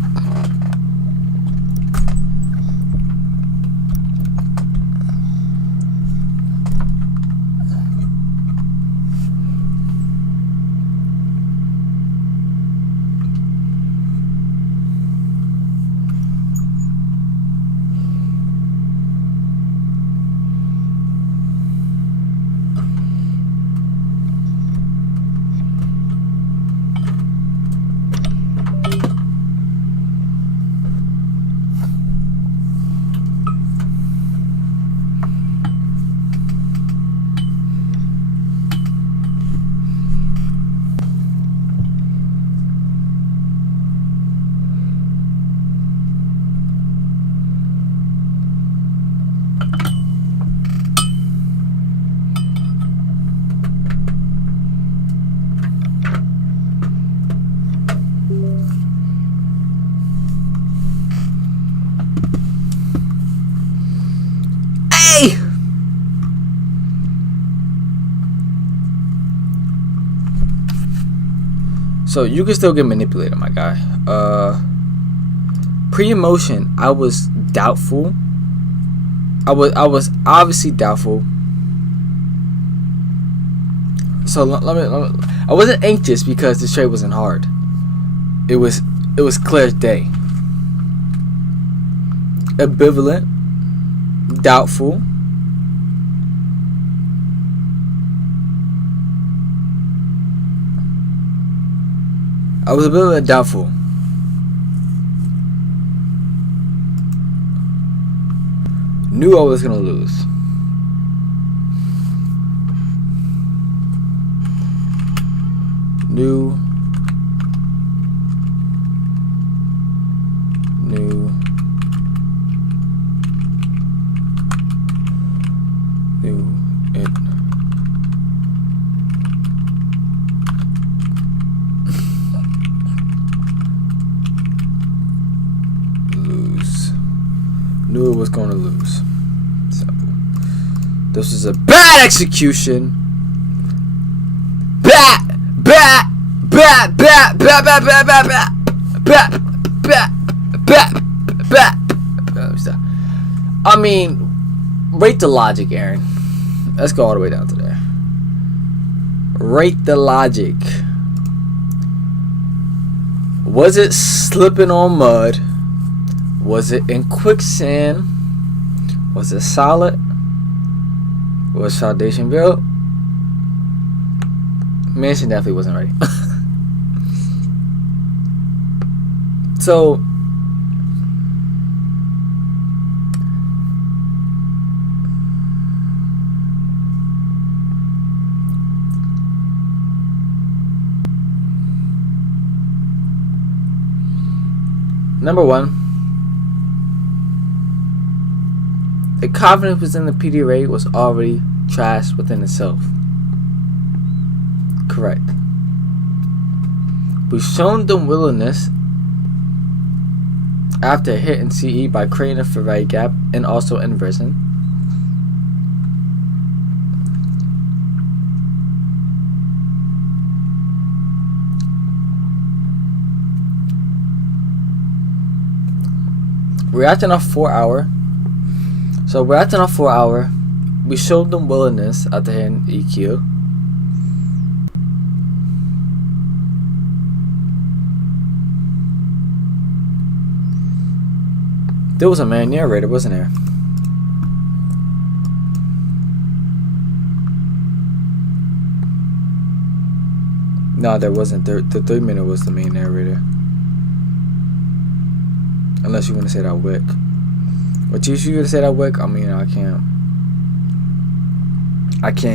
So you can still get manipulated, my guy. Pre-emotion, I was doubtful. I was obviously doubtful. So let me. I wasn't anxious because the trade wasn't hard. It was clear as day. Ambivalent, doubtful. I was a bit doubtful. Knew I was gonna lose. Knew. It. Knew it was going to lose. Simple. This is a bad execution. Bat. I mean, rate the logic, Aaron. Let's go all the way down to there. Rate the logic. Was it slipping on mud? Was it in quicksand? Was it solid? Was foundation built? Mansion definitely wasn't ready. So number one, the confidence within the PDRA was already trashed within itself. Correct. We've shown them willingness after hitting CE by creating a fair value gap and also inversing. We're acting off 4 hour. So we're acting off 4 hour. We showed them willingness after hitting EQ. There was a man narrator, wasn't there? No, there wasn't. The 3 minute was the main narrator. Unless you want to say that Wick. But if you want to say that Wick, I mean, I can't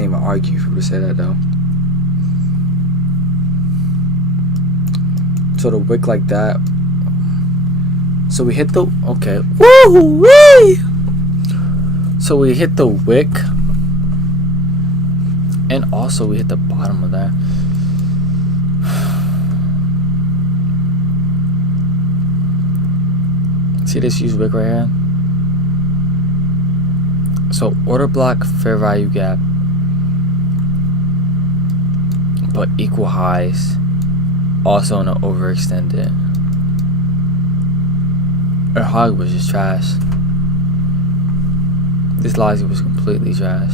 even argue if you would say that, though. sort of wick like that. So we hit the okay. Woo wee! So we hit the wick, and also we hit the bottom of that. See this used wick right here? So order block, fair value gap, but equal highs, also in an overextended. Our hog was just trash. This logic was completely trash.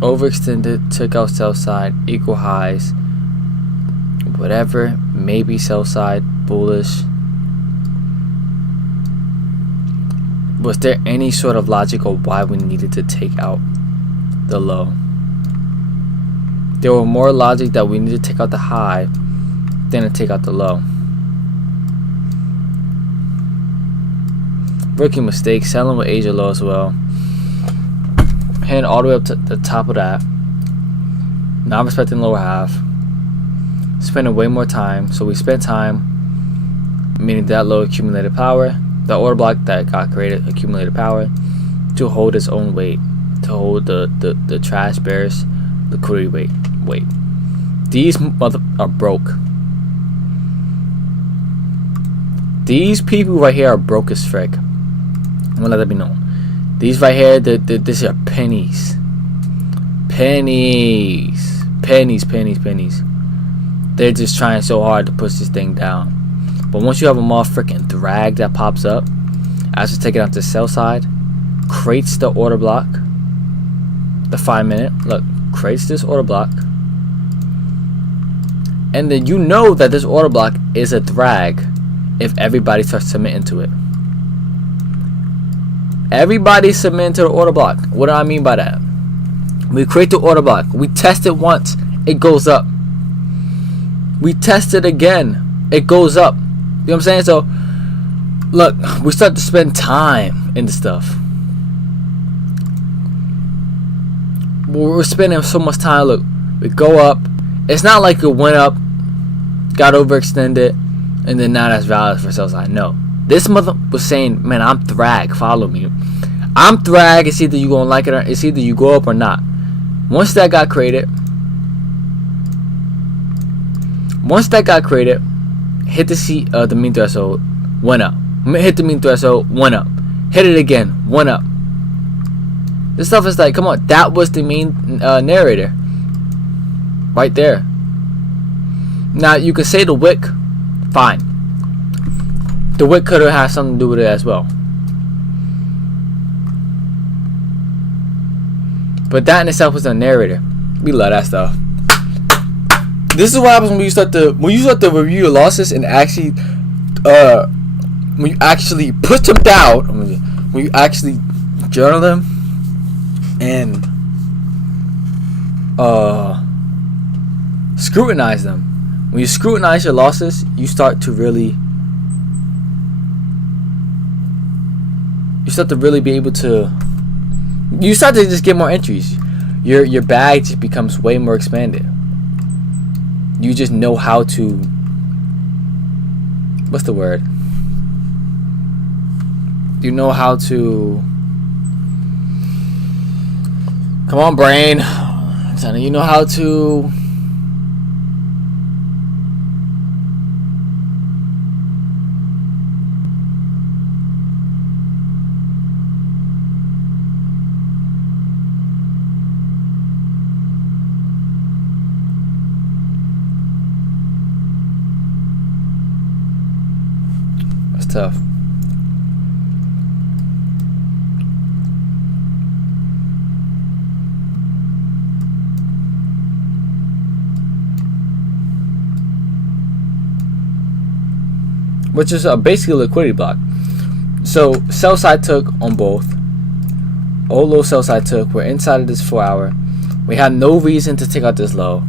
Overextended, took out sell side, equal highs, whatever, maybe sell side, bullish. Was there any sort of logic of why we needed to take out the low? There were more logic that we needed to take out the high than to take out the low. Rookie mistake, selling with Asia low as well. Heading all the way up to the top of that. Not respecting lower half. Spending way more time. So we spent time, meaning that low accumulated power. The order block that got created accumulated power to hold its own weight, to hold the trash bears liquidity weight. These mother are broke. These people right here are broke as frick. I'm gonna let that be known. These right here, this are pennies. Pennies. They're just trying so hard to push this thing down. But once you have a motherfucking drag that pops up, as you take it out to sell side, creates the order block, the 5 minute, look, creates this order block, and then you know that this order block is a drag if everybody starts submitting to it. Everybody submitting to the order block. What do I mean by that? We create the order block, we test it once, it goes up. We test it again, it goes up. You know what I'm saying? So, look, we start to spend time in the stuff. We're spending so much time. Look, we go up. It's not like it went up, got overextended, and then now that's valid for sell side. No. This mother was saying, man, I'm thrag. Follow me. I'm thrag. It's either you gonna like it or it's either you go up or not. Once that got created, hit the mean threshold, went up. Hit the mean threshold, went up. Hit it again, went up. This stuff is like, come on, that was the main narrator. Right there. Now, you could say the wick, fine. The wick could have had something to do with it as well. But that in itself was a narrator. We love that stuff. This is what happens when you start to review your losses and actually when you actually put them down, when you actually journal them and scrutinize them. When you scrutinize your losses, you start to really be able to, you start to just get more entries. Your bag just becomes way more expanded. You just know how to, what's the word? You know how to, come on brain, you know how to tough. Which is basically a liquidity block. So sell side took on both. Low sell side took. We're inside of this 4 hour. We have no reason to take out this low.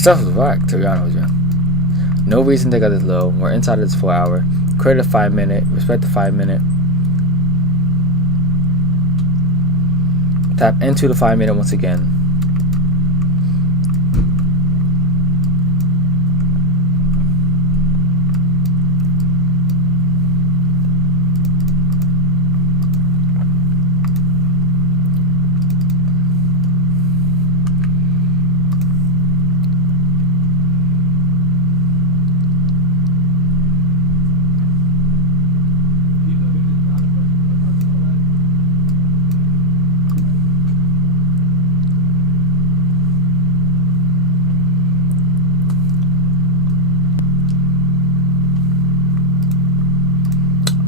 stuff was whack, to be honest with you. No reason they got this low. We're inside of this 4 hour. Create a 5 minute. Respect the 5 minute. Tap into the 5 minute once again.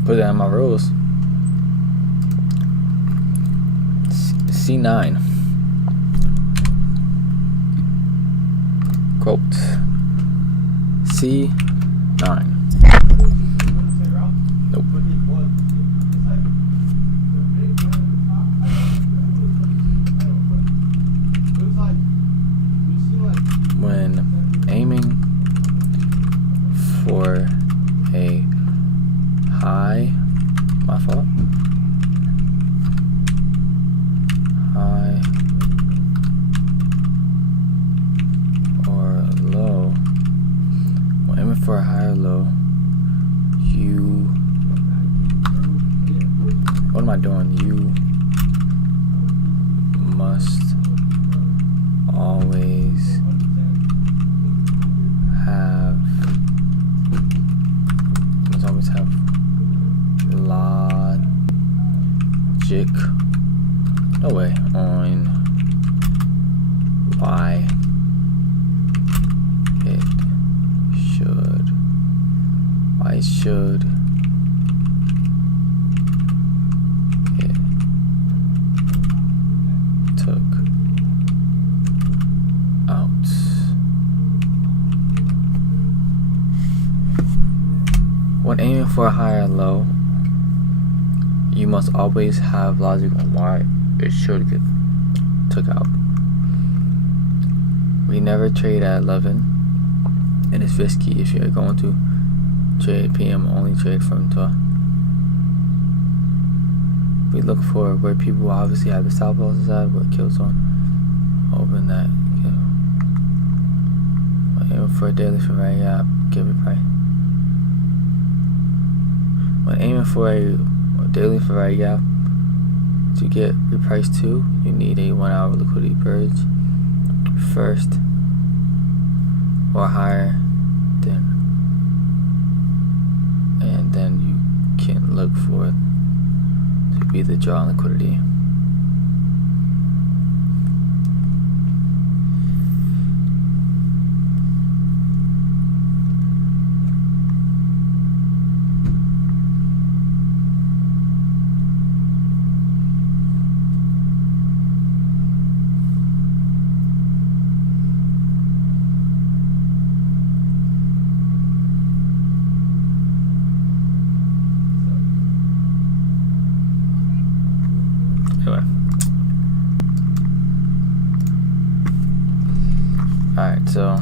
Put that in my rules. C9. Quote. C9. Nope. When aiming for a high, my fault. High or low. When aiming for a high or low, you. What am I doing? You must always have. Must always have logic, no way, on why it should it took out. When aiming for a high or low, you must always have logic on why it should get took out. We never trade at 11, and it's risky if you're going to trade PM. Only trade from 12. We look for where people obviously have the stop losses at, what kills on. Open that. Aim for a daily for right gap. Give it price. When aiming for a daily Ferrari gap to get repriced to, you need a 1 hour liquidity purge first or higher than, and then you can look for it to be the draw on liquidity. Alright, so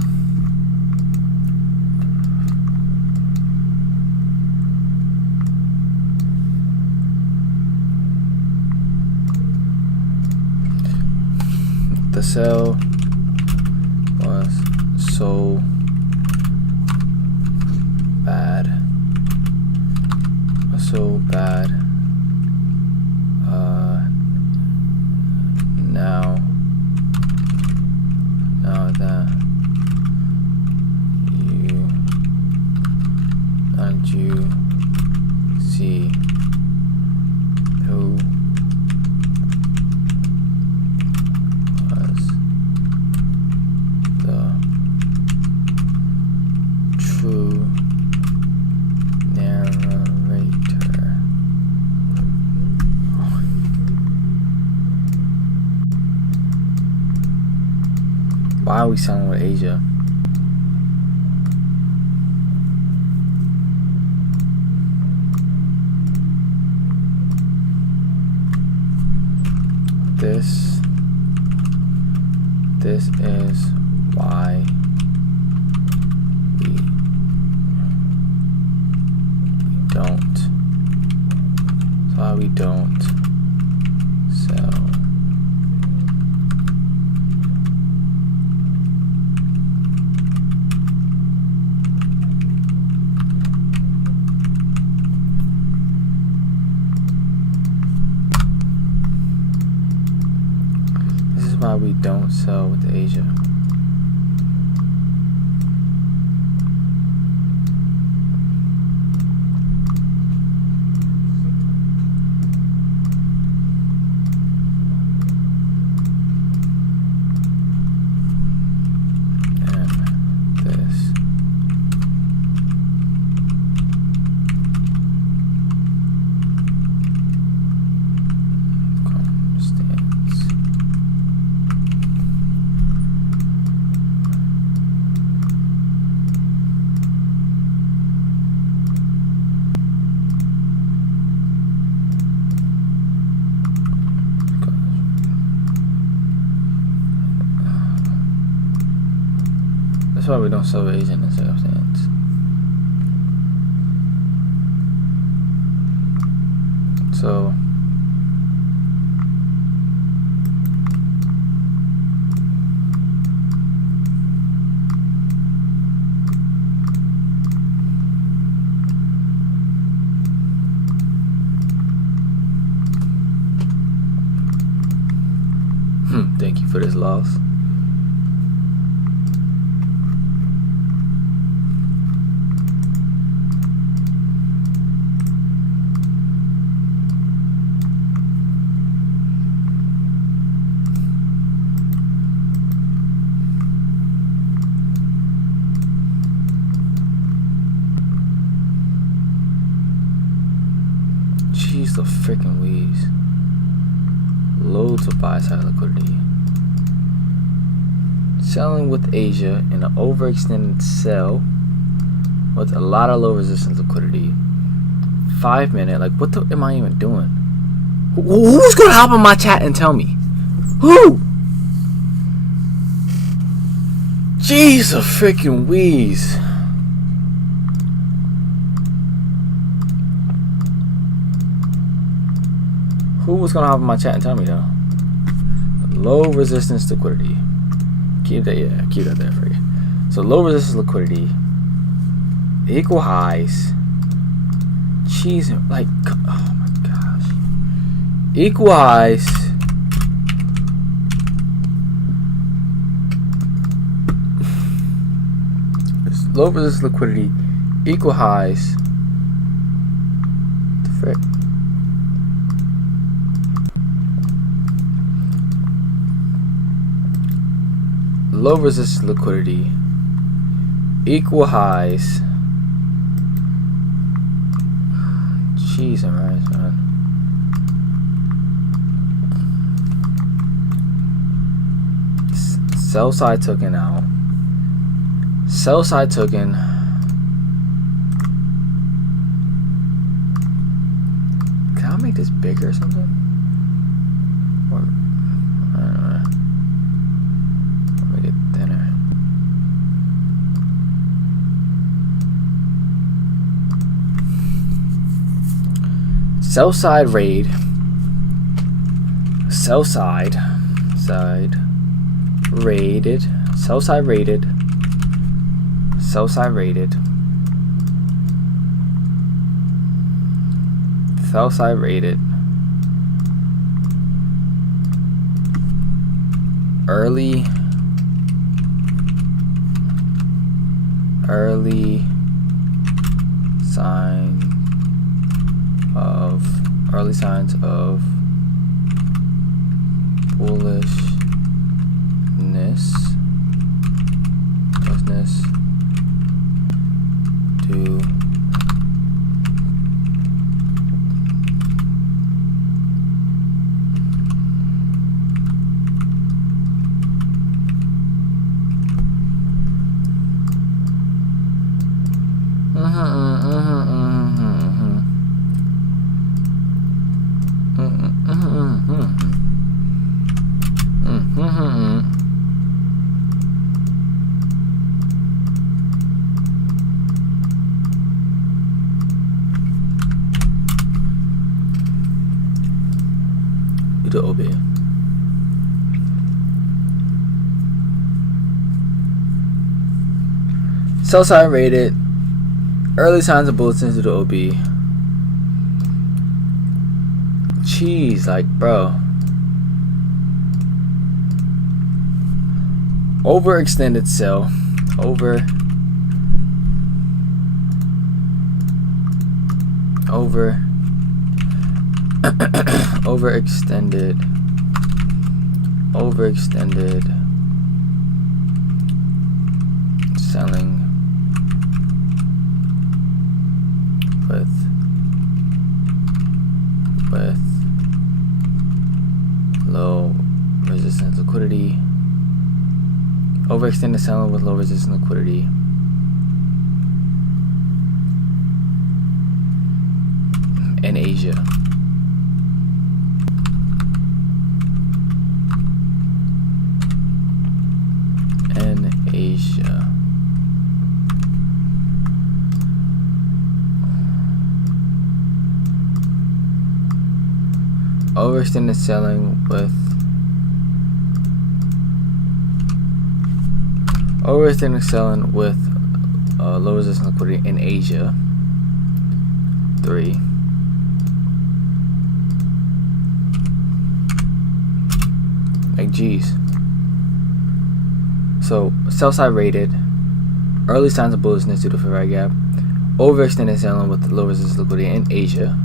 the sell was so bad. Now that you see who was the true narrator. Why are we selling with Asia? This is why don't sell with Asia. That's why we don't sell Asian in circumstance. So thank you for this loss. Jeez, the freaking wheeze. Loads of buy side liquidity. Selling with Asia in an overextended sell with a lot of low resistance liquidity. 5 minute, like what the am I even doing? Who's gonna hop on my chat and tell me? Who? Jeez, a freaking wheeze. Who was gonna hop on my chat and tell me though? Low resistance liquidity. Keep that, yeah, keep that there for you. So low resistance liquidity, equal highs. Jeez, like, oh my gosh. Equal highs. Low resistance liquidity, equal highs. The frick. Low resistance liquidity, equal highs. Jeez, I'm right, man. Sell side token out. Sell side token. Can I make this bigger or something? Or, I don't know. Sell side raid. Sell side raided. Sell side raided. Sell side raided. Sell side raided. Early signs of bullishness to the OB. Sell side rated. Early signs of bulletins to the OB. Jeez, like, bro. Overextended sell. Overextended selling with low resistance liquidity. Overextended selling with low resistance liquidity. In Asia. Overextended selling with low resistance liquidity in Asia. 3. Like, geez. So, sell side rated. Early signs of bullishness due to fair value gap. Overextended selling with low resistance liquidity in Asia.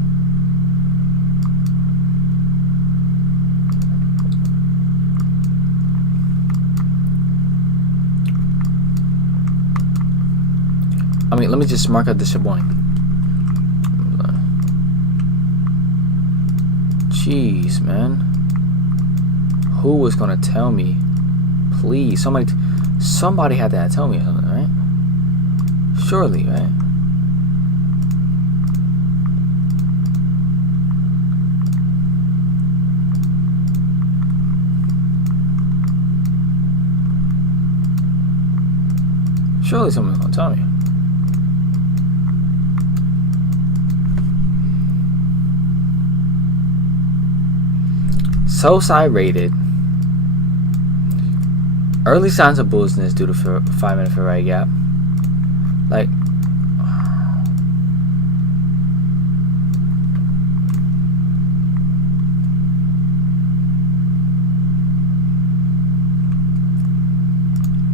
I mean, let me just mark out this shit blank. Jeez, man. Who was gonna tell me? Please, somebody had to tell me something, right? Surely, right? Surely someone's gonna tell me. Sell side rated. Early signs of bullishness due to 5-minute fair value gap. Like,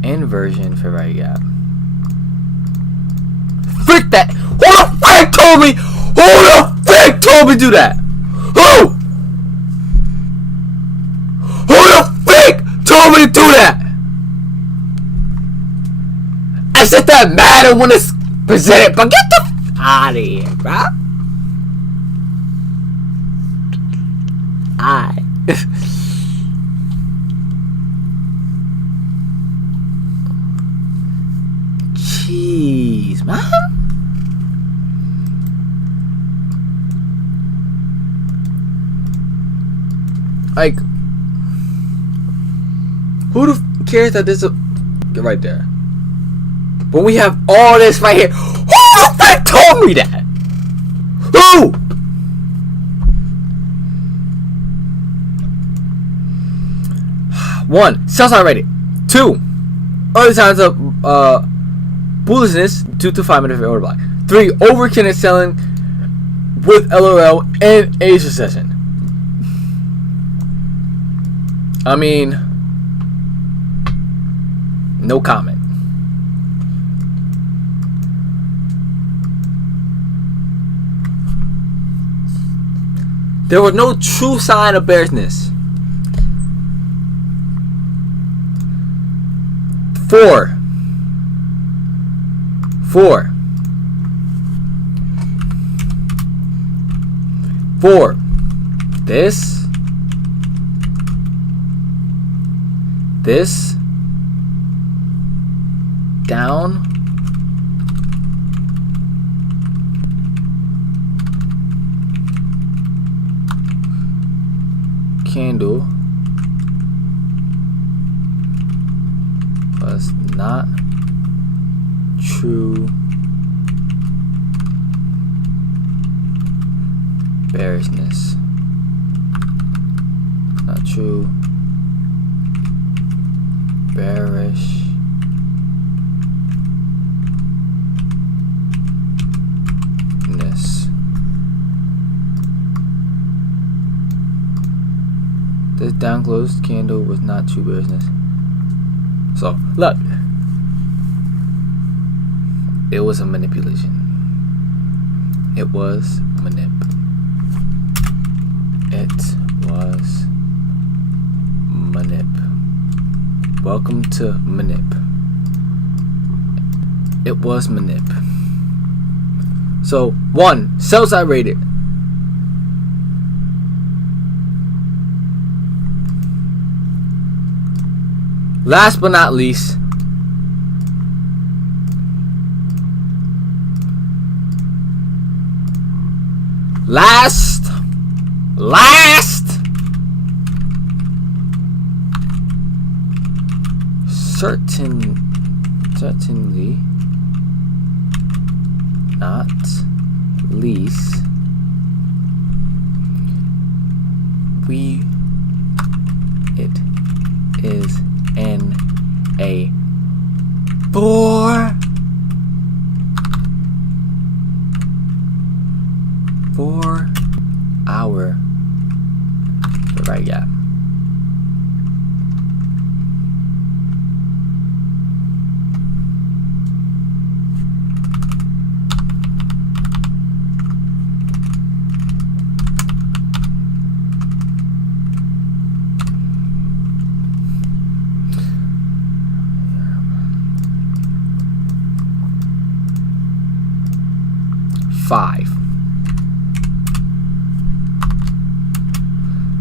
inversion fair value gap. Frick that! Who the frick told me? Who the frick told me to do that? Who? Who the frick told me to do that? I said that matter when it's presented, but get the f out of here, bro. Alright. Jeez, man. Like, who the f cares that this is get right there? But we have all this right here. Who the fuck told me that? Who? One, sell side rated. 2, early signs of bullishness due to 5-minute order block. 3, overextended selling with LOL and Asia session. I mean, no comment. There was no true sign of bearishness. 4. This down. Candle was not true bearishness. Not true bearishness. This down closed candle was not true bearishness. So look, it was a manipulation. It was manip. It was manip. Welcome to manip. It was manip. So 1, sell side rated. Last but not least, certainly not least, it is in a 4-hour right gap.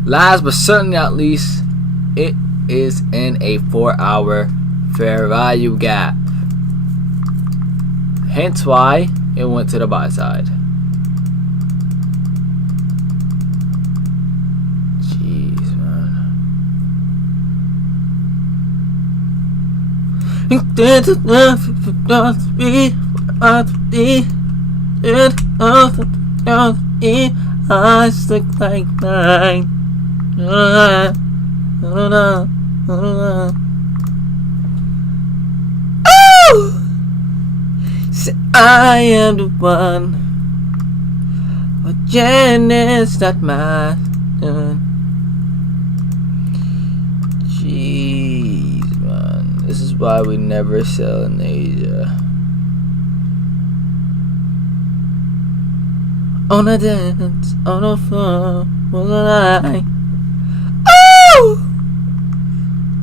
Last but certainly not least, it is in a 4-hour fair value gap. Hence why it went to the buy side. Jeez, man. Eyes look like mine. Oh! Say I am the one, but Janet's not mine. Jeez, man, this is why we never sell in Asia. On a dance, on a floor, was I? Oh!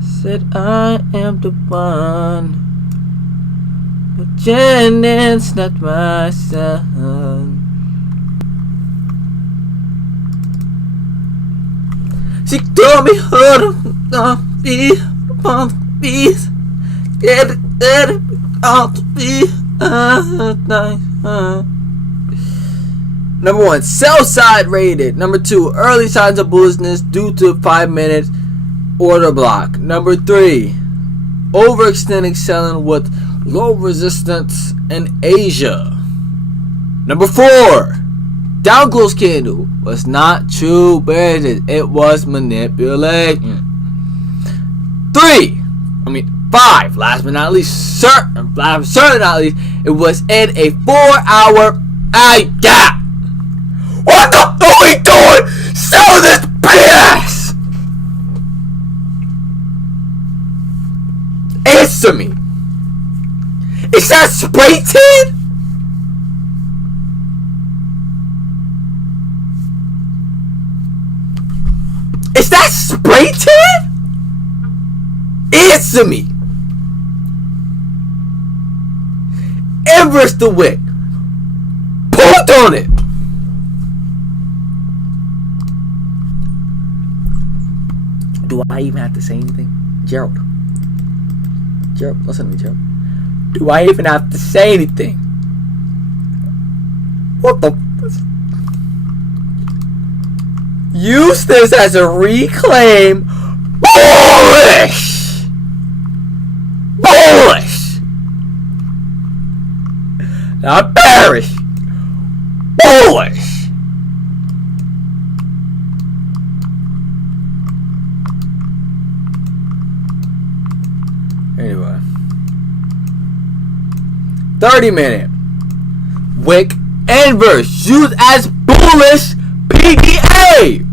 Said I am the one, but Janet's not my son. She told me how to be on the beat. Get it out to be nice. Number 1, sell side rated. Number 2, early signs of bullishness due to 5-minute order block. Number 3, overextending selling with low resistance in Asia. Number 4, down close candle was not true bearish. It was manipulation. 5, last but not least, certainly not least, it was in a 4-hour gap. What the fuck are we doing? Sell this BS! Answer me. Is that spray tan? Is that spray tan? Answer me. Everest the wick. Pulled on it. Do I even have to say anything? Gerald, listen to me, Gerald. Do I even have to say anything? What the? Use this as a reclaim. Bullish! Not bearish. Bullish! Anyway, 30-minute wick inverse used as bullish PDA.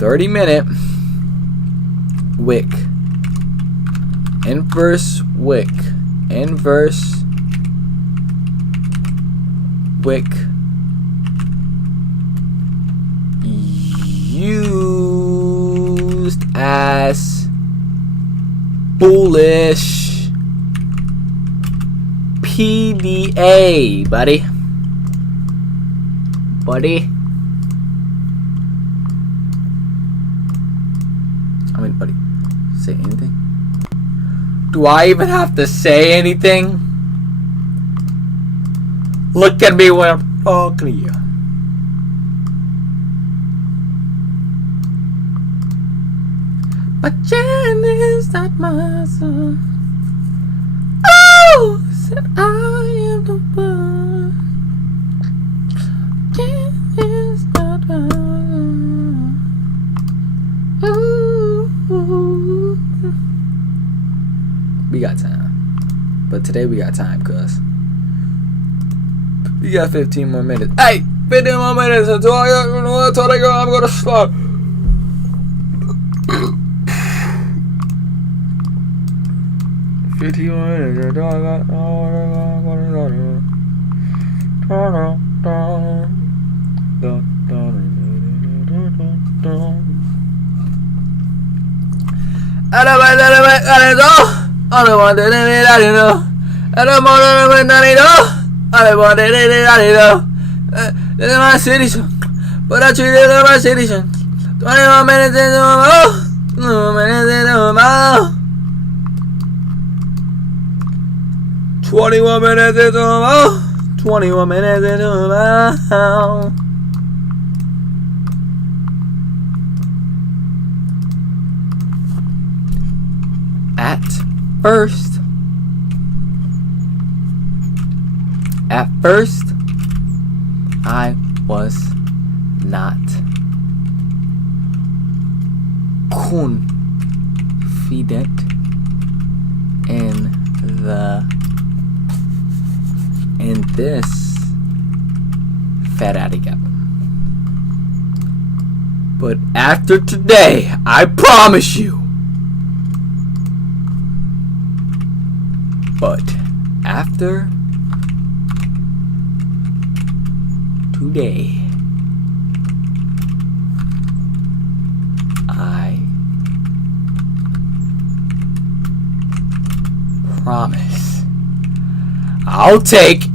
30-minute wick. Inverse wick. Inverse wick. Used as bullish PDA, buddy. Buddy, say anything? Do I even have to say anything? Look at me when I'm talking to you. But Jen is not my son. Oh, said I am the one. Jen is not my son. Ooh. We got time. But today we got time, cuz. We got 15 more minutes. Hey! 15 more minutes until I'm gonna start. 15 more minutes until I got. This is my city show, but I treat it like my city show. 21 minutes into a mile, 21 minutes into a mile. 21 minutes into a mile, 21 minutes into a mile. At first, I was not confident in this fat addy gap. But after today, I promise you. But after today, I promise I'll take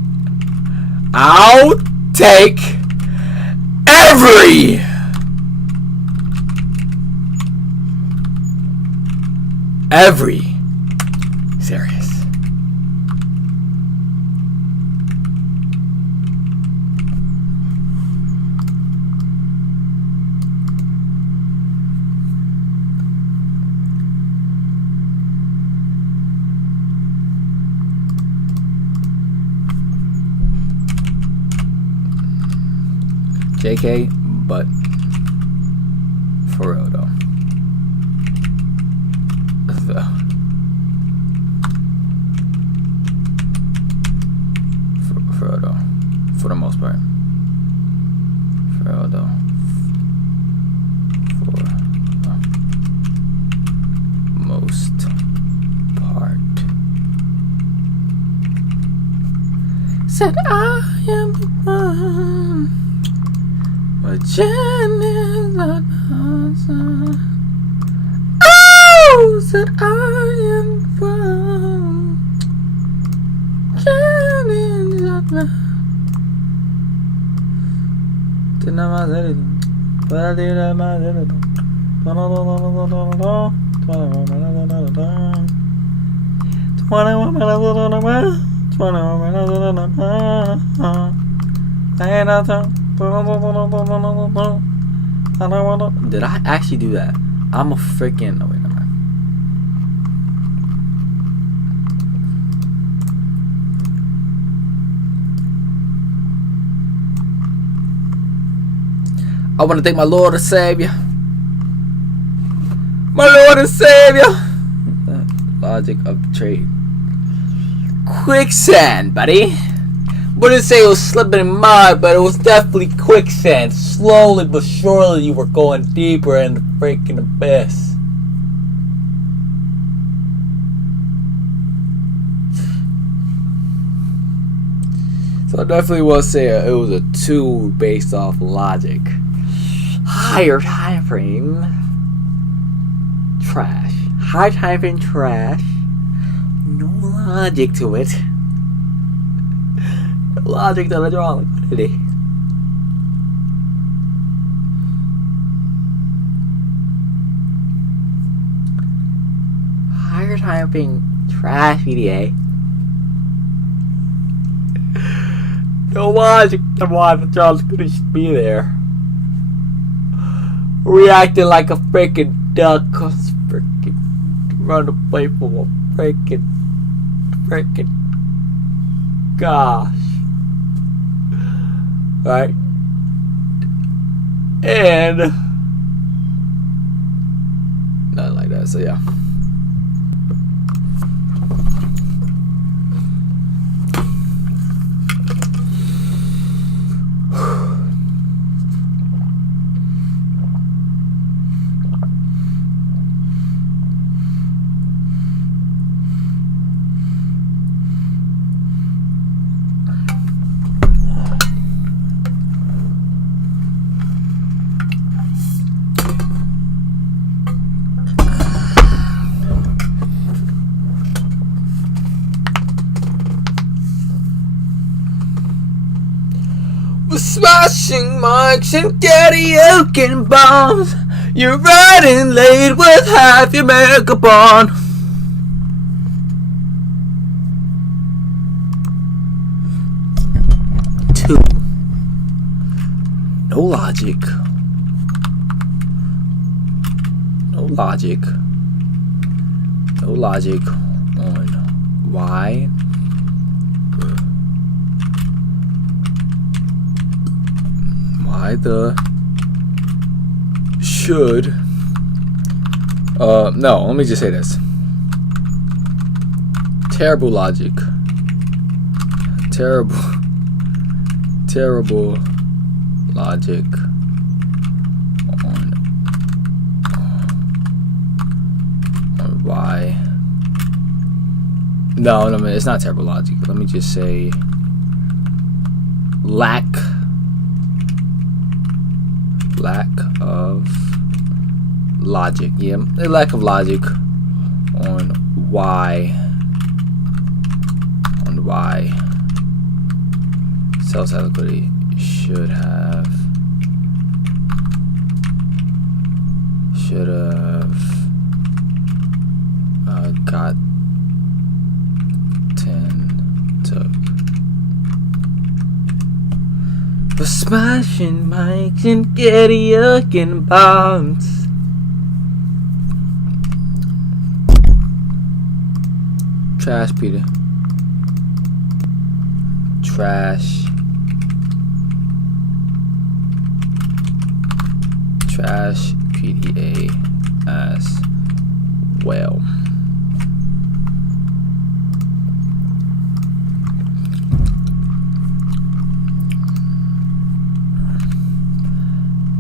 every serious. JK, but for real though. For real though. For the most part. For real though. For the most part. Said I am the one. But Jen is not my son. Oh, said I am from Jen is not my. Didn't have my anything, but I did have my anything. 21 Did I actually do that? I'm a freaking. Oh wait, never mind. I want to thank my Lord and Savior My Lord and Savior. Logic of trade. Quicksand, buddy. Wouldn't say it was slipping in mud, but it was definitely quicksand. Slowly but surely, you were going deeper in the freaking abyss. So I definitely will say it was a 2 based off logic. Higher time frame. Trash. High time frame trash. No logic to it. No logic to the drawing. What did he? Higher time frame trash VDA. No logic to why the Charles couldn't be there. Reacting like a freaking duck. Freaking run away from a freaking gosh. Right? And nothing like that, so yeah. Smashing mics and karaoke bombs. You're riding late with half your makeup on. Two. No logic. No logic. No logic on why. Why the should no, let me just say this. Terrible logic. Terrible logic on why. No, it's not terrible logic. Let me just say lack of logic. Yeah, a lack of logic on why sales liquidity should have got 10 took. For smashing mics and karaoke bombs. Trash, Peter. Trash. Trash PDA as well.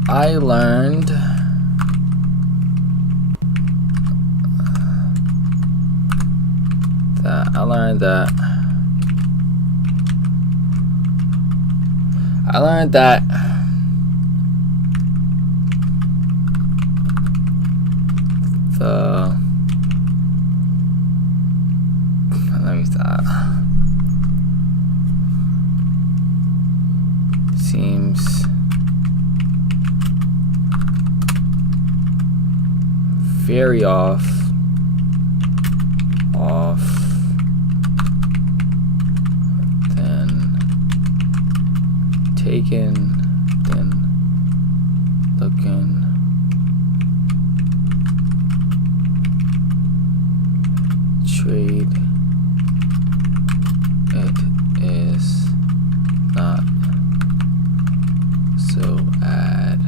I learned that let me stop. Seems very off then taken, then looking trade. It is not so advan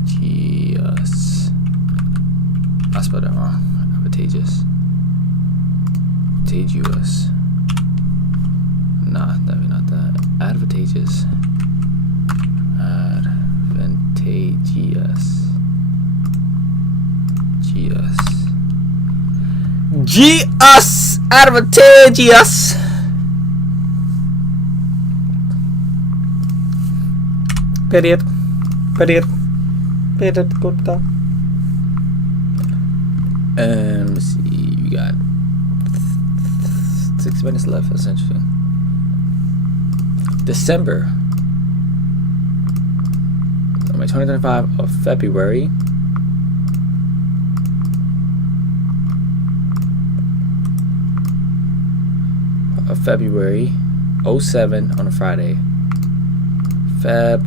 Advantageous. I spelled that wrong. Advantageous. Advantageous. Nah, definitely not that. Advantageous. Advantageous. G-us. Advantageous. Period. Good stuff. Let's see. You got 6 minutes left. That's interesting. December. 2025 of February. February 07 on a Friday. Feb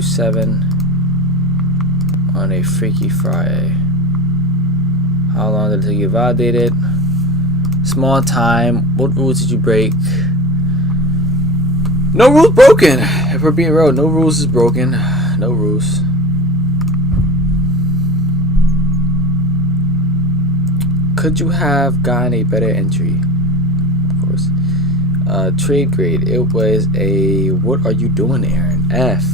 07 on a Freaky Friday. How long did it take you to validate it? Small time. What rules did you break? No rules broken. If we're being real, no rules is broken. No rules. Could you have gotten a better entry? Of course. Trade grade. It was a. What are you doing, Aaron? F.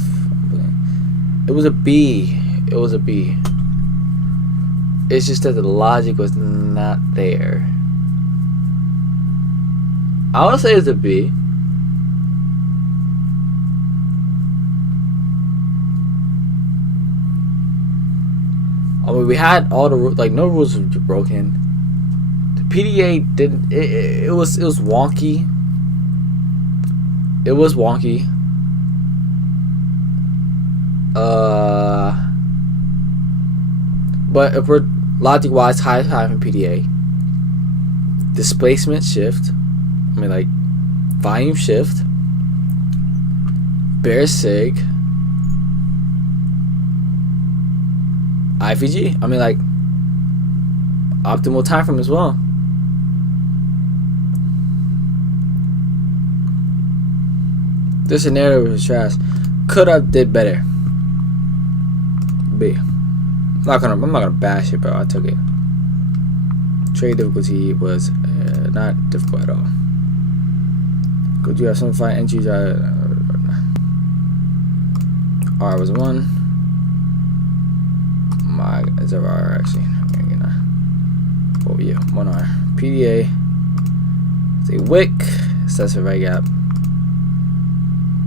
It was a B. It was a B. It's just that the logic was not there. I would say it's a B. I mean, we had all the like no rules were broken. The PDA didn't. It was wonky. It was wonky. But if we're logic wise, high in PDA. Displacement shift. I mean, like volume shift. Bear sig. IVG. I mean, like optimal time frame as well. This scenario was trash. Could have did better. B. I'm not gonna bash it, bro. I took it. Trade difficulty was not difficult at all. Could you have some fine entries? R was 1. My 0 R actually. Oh yeah, 1 R. PDA. It's a wick. Sets a right gap.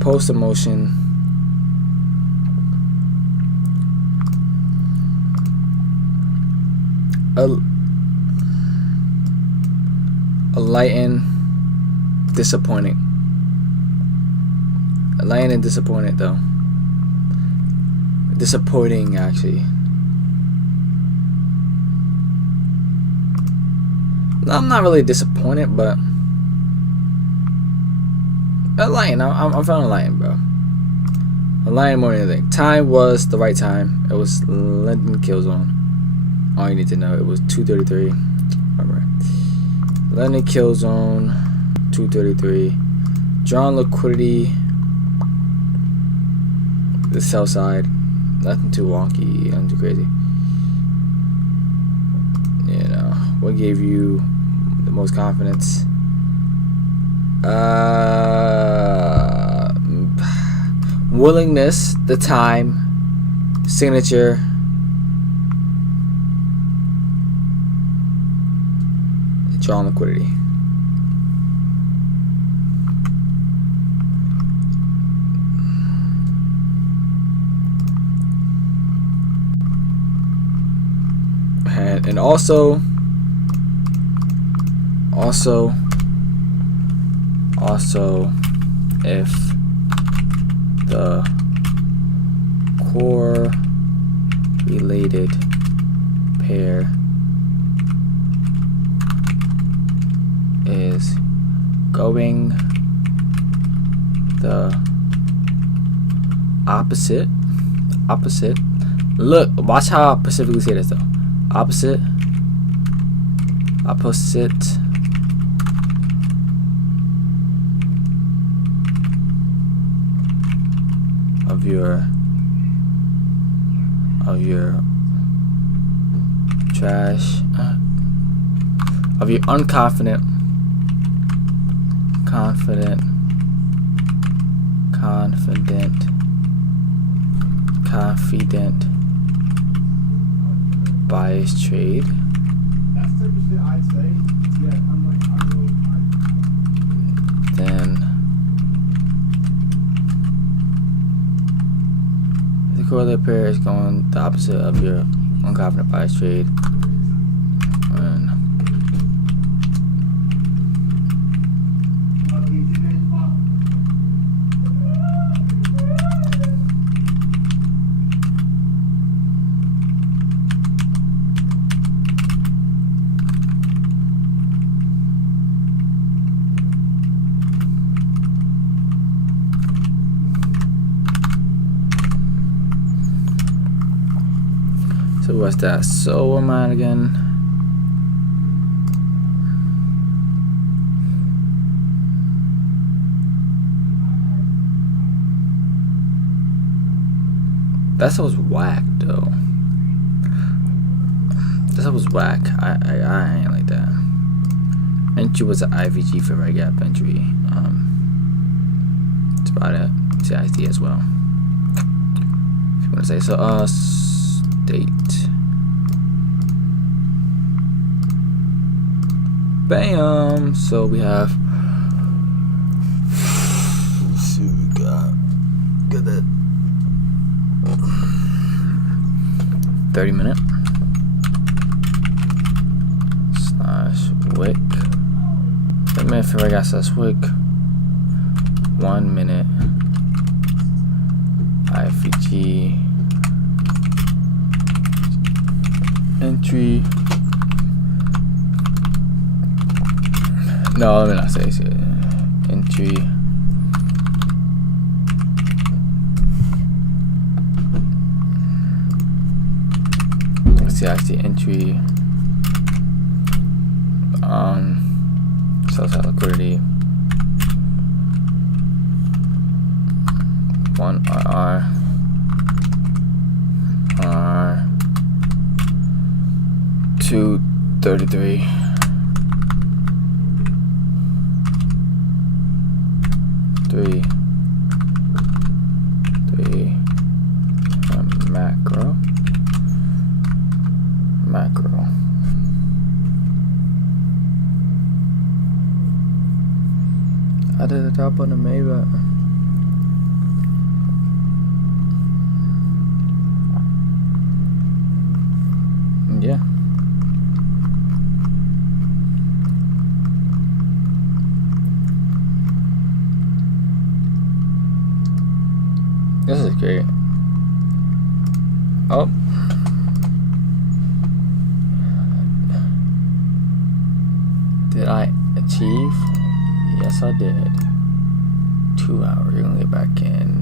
Post emotion. A lighten. Disappointing. A lighten and disappointed though. Disappointing actually. I'm not really disappointed, but a lion. I'm feeling a lion, bro. A lion more than anything. Time was the right time. It was London Killzone. All you need to know. It was 2:33. Remember, London Killzone, 2:33. Drawn liquidity. The sell side. Nothing too wonky. Nothing too crazy. You know what gave you the most confidence? Willingness, the time, signature, drawn liquidity. And also if the core related pair is going the opposite. Look, watch how I specifically say this though. Opposite of your of your trash, of your confident bias trade. That's typically I'd say. Yeah, I'm like, I don't know. Then the corollary pair is going the opposite of your unconfident bias trade. And so what's that? So what am I again? That was whack though. That was whack. I ain't like that. Entry was an IVG for right gap entry. That's about it. CISD as well. If you want to say so. State. Bam. So we have. Let's see what we got. Got that. 30-minute / wick. 30-minute for right gap / wick. 1 minute IVG entry. No, let me not say it. Entry. Let's see, I see entry. Sell side liquidity. 1 RR. 233. 3 macro. I did a drop on the Maybach. Yeah. This is great. Oh. Did I achieve? Yes, I did. 2 hours. You're gonna get back in.